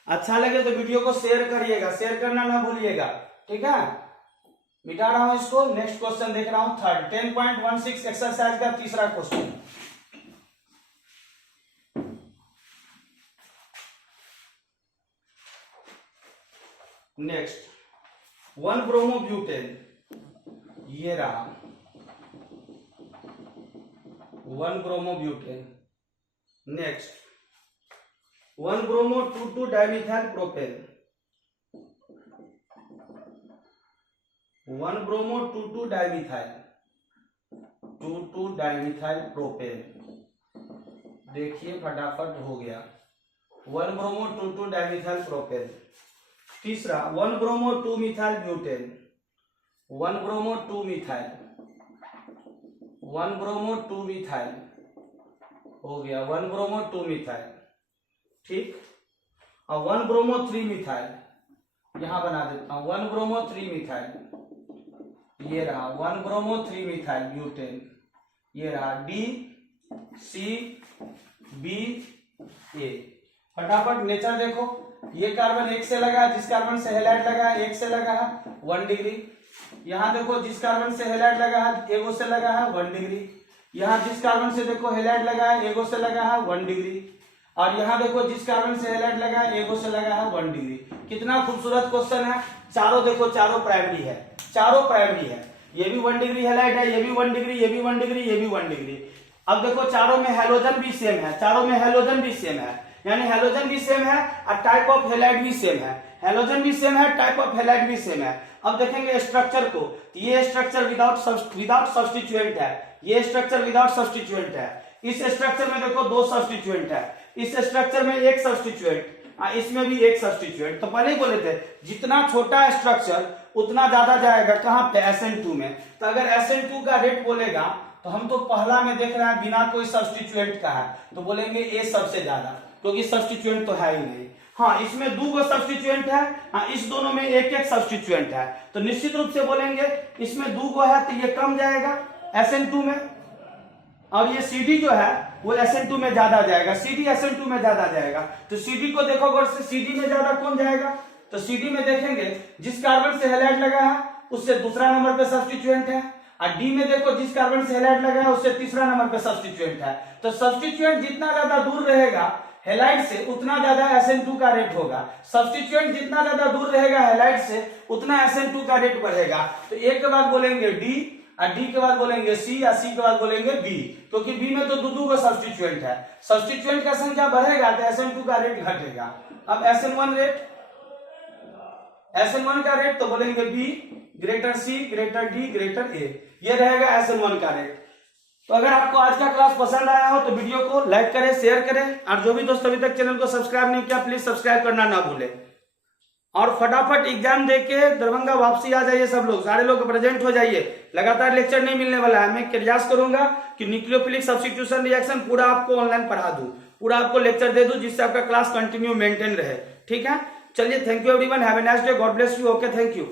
अच्छा लगे तो वीडियो को शेयर करिएगा, शेयर करना ना भूलिएगा, ठीक है। मिटा रहा हूं इसको, नेक्स्ट क्वेश्चन देख रहा हूं, थर्ड 10.16 एक्सरसाइज का तीसरा क्वेश्चन। नेक्स्ट 1 ब्रोमो ब्यूटेन, ये रहा 1 bromo butane. Next 1 bromo 2,2 dimethyl propane, 1 bromo 2,2 dimethyl, 2,2 dimethyl propane. देखिए फटाफट हो गया, 1 ब्रोमो 2,2 डाइमिथाइल प्रोपेन। तीसरा 1 bromo 2 methyl butane, 1 bromo 2 methyl, 1 bromo 2 methyl हो गया, 1 ब्रोमो 2 मिथाइल, ठीक। और 1 ब्रोमो 3 मिथाइल यहां बना देता हूं, 1 ब्रोमो 3 मिथाइल, ये रहा 1 ब्रोमो 3 मिथाइल ब्यूटेन, ये रहा D C B A। फटाफट नेचर देखो, ये कार्बन 1 से लगा, जिस कार्बन से हैलाइड लगा है 1 से लगा है 1 डिग्री। यहाँ देखो जिस कार्बन से हैलाइड लगा है 1 गो से लगा है 1 डिग्री। यहाँ जिस कार्बन से देखो हैलाइड लगा है 1 गो से लगा है 1 डिग्री। और यहाँ देखो जिस कार्बन से हैलाइड लगा है 1 गो से लगा है 1 डिग्री। कितना खूबसूरत क्वेश्चन है। चारों देखो, चारों प्राइमरी है, चारों प्राइमरी है। ये भी 1 डिग्री हैलाइड है, ये भी 1 डिग्री, ये भी 1 डिग्री, ये भी 1 डिग्री। अब देखो चारों में हैलोजन भी सेम है, चारों में हैलोजन भी सेम है, यानी हैलोजन भी सेम है और टाइप ऑफ हैलाइड भी सेम है। हैलोजन भी सेम है, टाइप ऑफ हैलाइड भी सेम है। अब देखेंगे स्ट्रक्चर को, तो ये स्ट्रक्चर विदाउट सब्स्टिट्यूएंट है, ये स्ट्रक्चर विदाउट सब्स्टिट्यूएंट है। इस स्ट्रक्चर में देखो 2 सब्स्टिट्यूएंट है, इस स्ट्रक्चर में 1 सब्स्टिट्यूएंट, इसमें भी 1 सब्स्टिट्यूएंट। तो पहले ही बोले थे जितना छोटा स्ट्रक्चर उतना ज्यादा जाएगा कहां पे? SN2 में। तो अगर SN2 का रेट बोलेगा तो हम तो पहला में देख रहे हैं बिना कोई सब्स्टिट्यूएंट का है, तो बोलेंगे A सबसे ज्यादा, क्योंकि सब्स्टिट्यूएंट तो है ही नहीं। हाँ, इसमें 2 गो सब्स्टिट्यूएंट है, हाँ इस दोनों में 1-1 सब्स्टिट्यूएंट है, तो निश्चित रूप से बोलेंगे इसमें 2 गो है तो ये कम जाएगा SN2 में, और ये CD जो है वो SN2 में ज्यादा जाएगा, CD SN2 में ज्यादा जाएगा। तो CD को देखो गौर से, CD में ज्यादा कौन जाएगा? तो CD में देखेंगे जिस कार्बन से हैलाइड लगा है उससे दूसरा नंबर पे सब्स्टिट्यूएंट है, और D में देखो जिस कार्बन से हैलाइड लगा है उससे तीसरा नंबर पे सब्स्टिट्यूएंट है। तो सब्स्टिट्यूएंट जितना ज्यादा दूर रहेगा हैलाइड से उतना ज्यादा SN2 का रेट होगा, सब्स्टिट्यूएंट जितना ज्यादा दूर रहेगा हैलाइड से उतना SN2 का रेट बढ़ेगा। तो एक के बाद बोलेंगे D, और D के बाद बोलेंगे C, और C के बाद बोलेंगे B, क्योंकि B में तो 2 गो सब्स्टिट्यूएंट है। सब्स्टिट्यूएंट का संख्या बढ़ेगा तो SN2 का रेट घटेगा। अब SN1 रेट, SN1 का रेट तो बोलेंगे B greater C greater D greater A, ये रहेगा SN1 का रेट। तो अगर आपको आज का क्लास पसंद आया हो तो वीडियो को लाइक करें, शेयर करें, और जो भी दोस्त अभी तक चैनल को सब्सक्राइब नहीं किया प्लीज सब्सक्राइब करना ना भूलें। और फटाफट एग्जाम देके दरभंगा वापसी आ जाइए, सब लोग, सारे लोग प्रेजेंट हो जाइए। लगातार लेक्चर नहीं मिलने वाला है, मैं प्रयास करूंगा कि न्यूक्लियोफिलिक सब्स्टिट्यूशन रिएक्शन पूरा आपको ऑनलाइन पढ़ा दूं, पूरा आपको लेक्चर दे दूं, जिससे आपका क्लास कंटिन्यू मेंटेन रहे। ठीक है, चलिए, thank you everyone, have a nice day, God bless you, okay, thank you.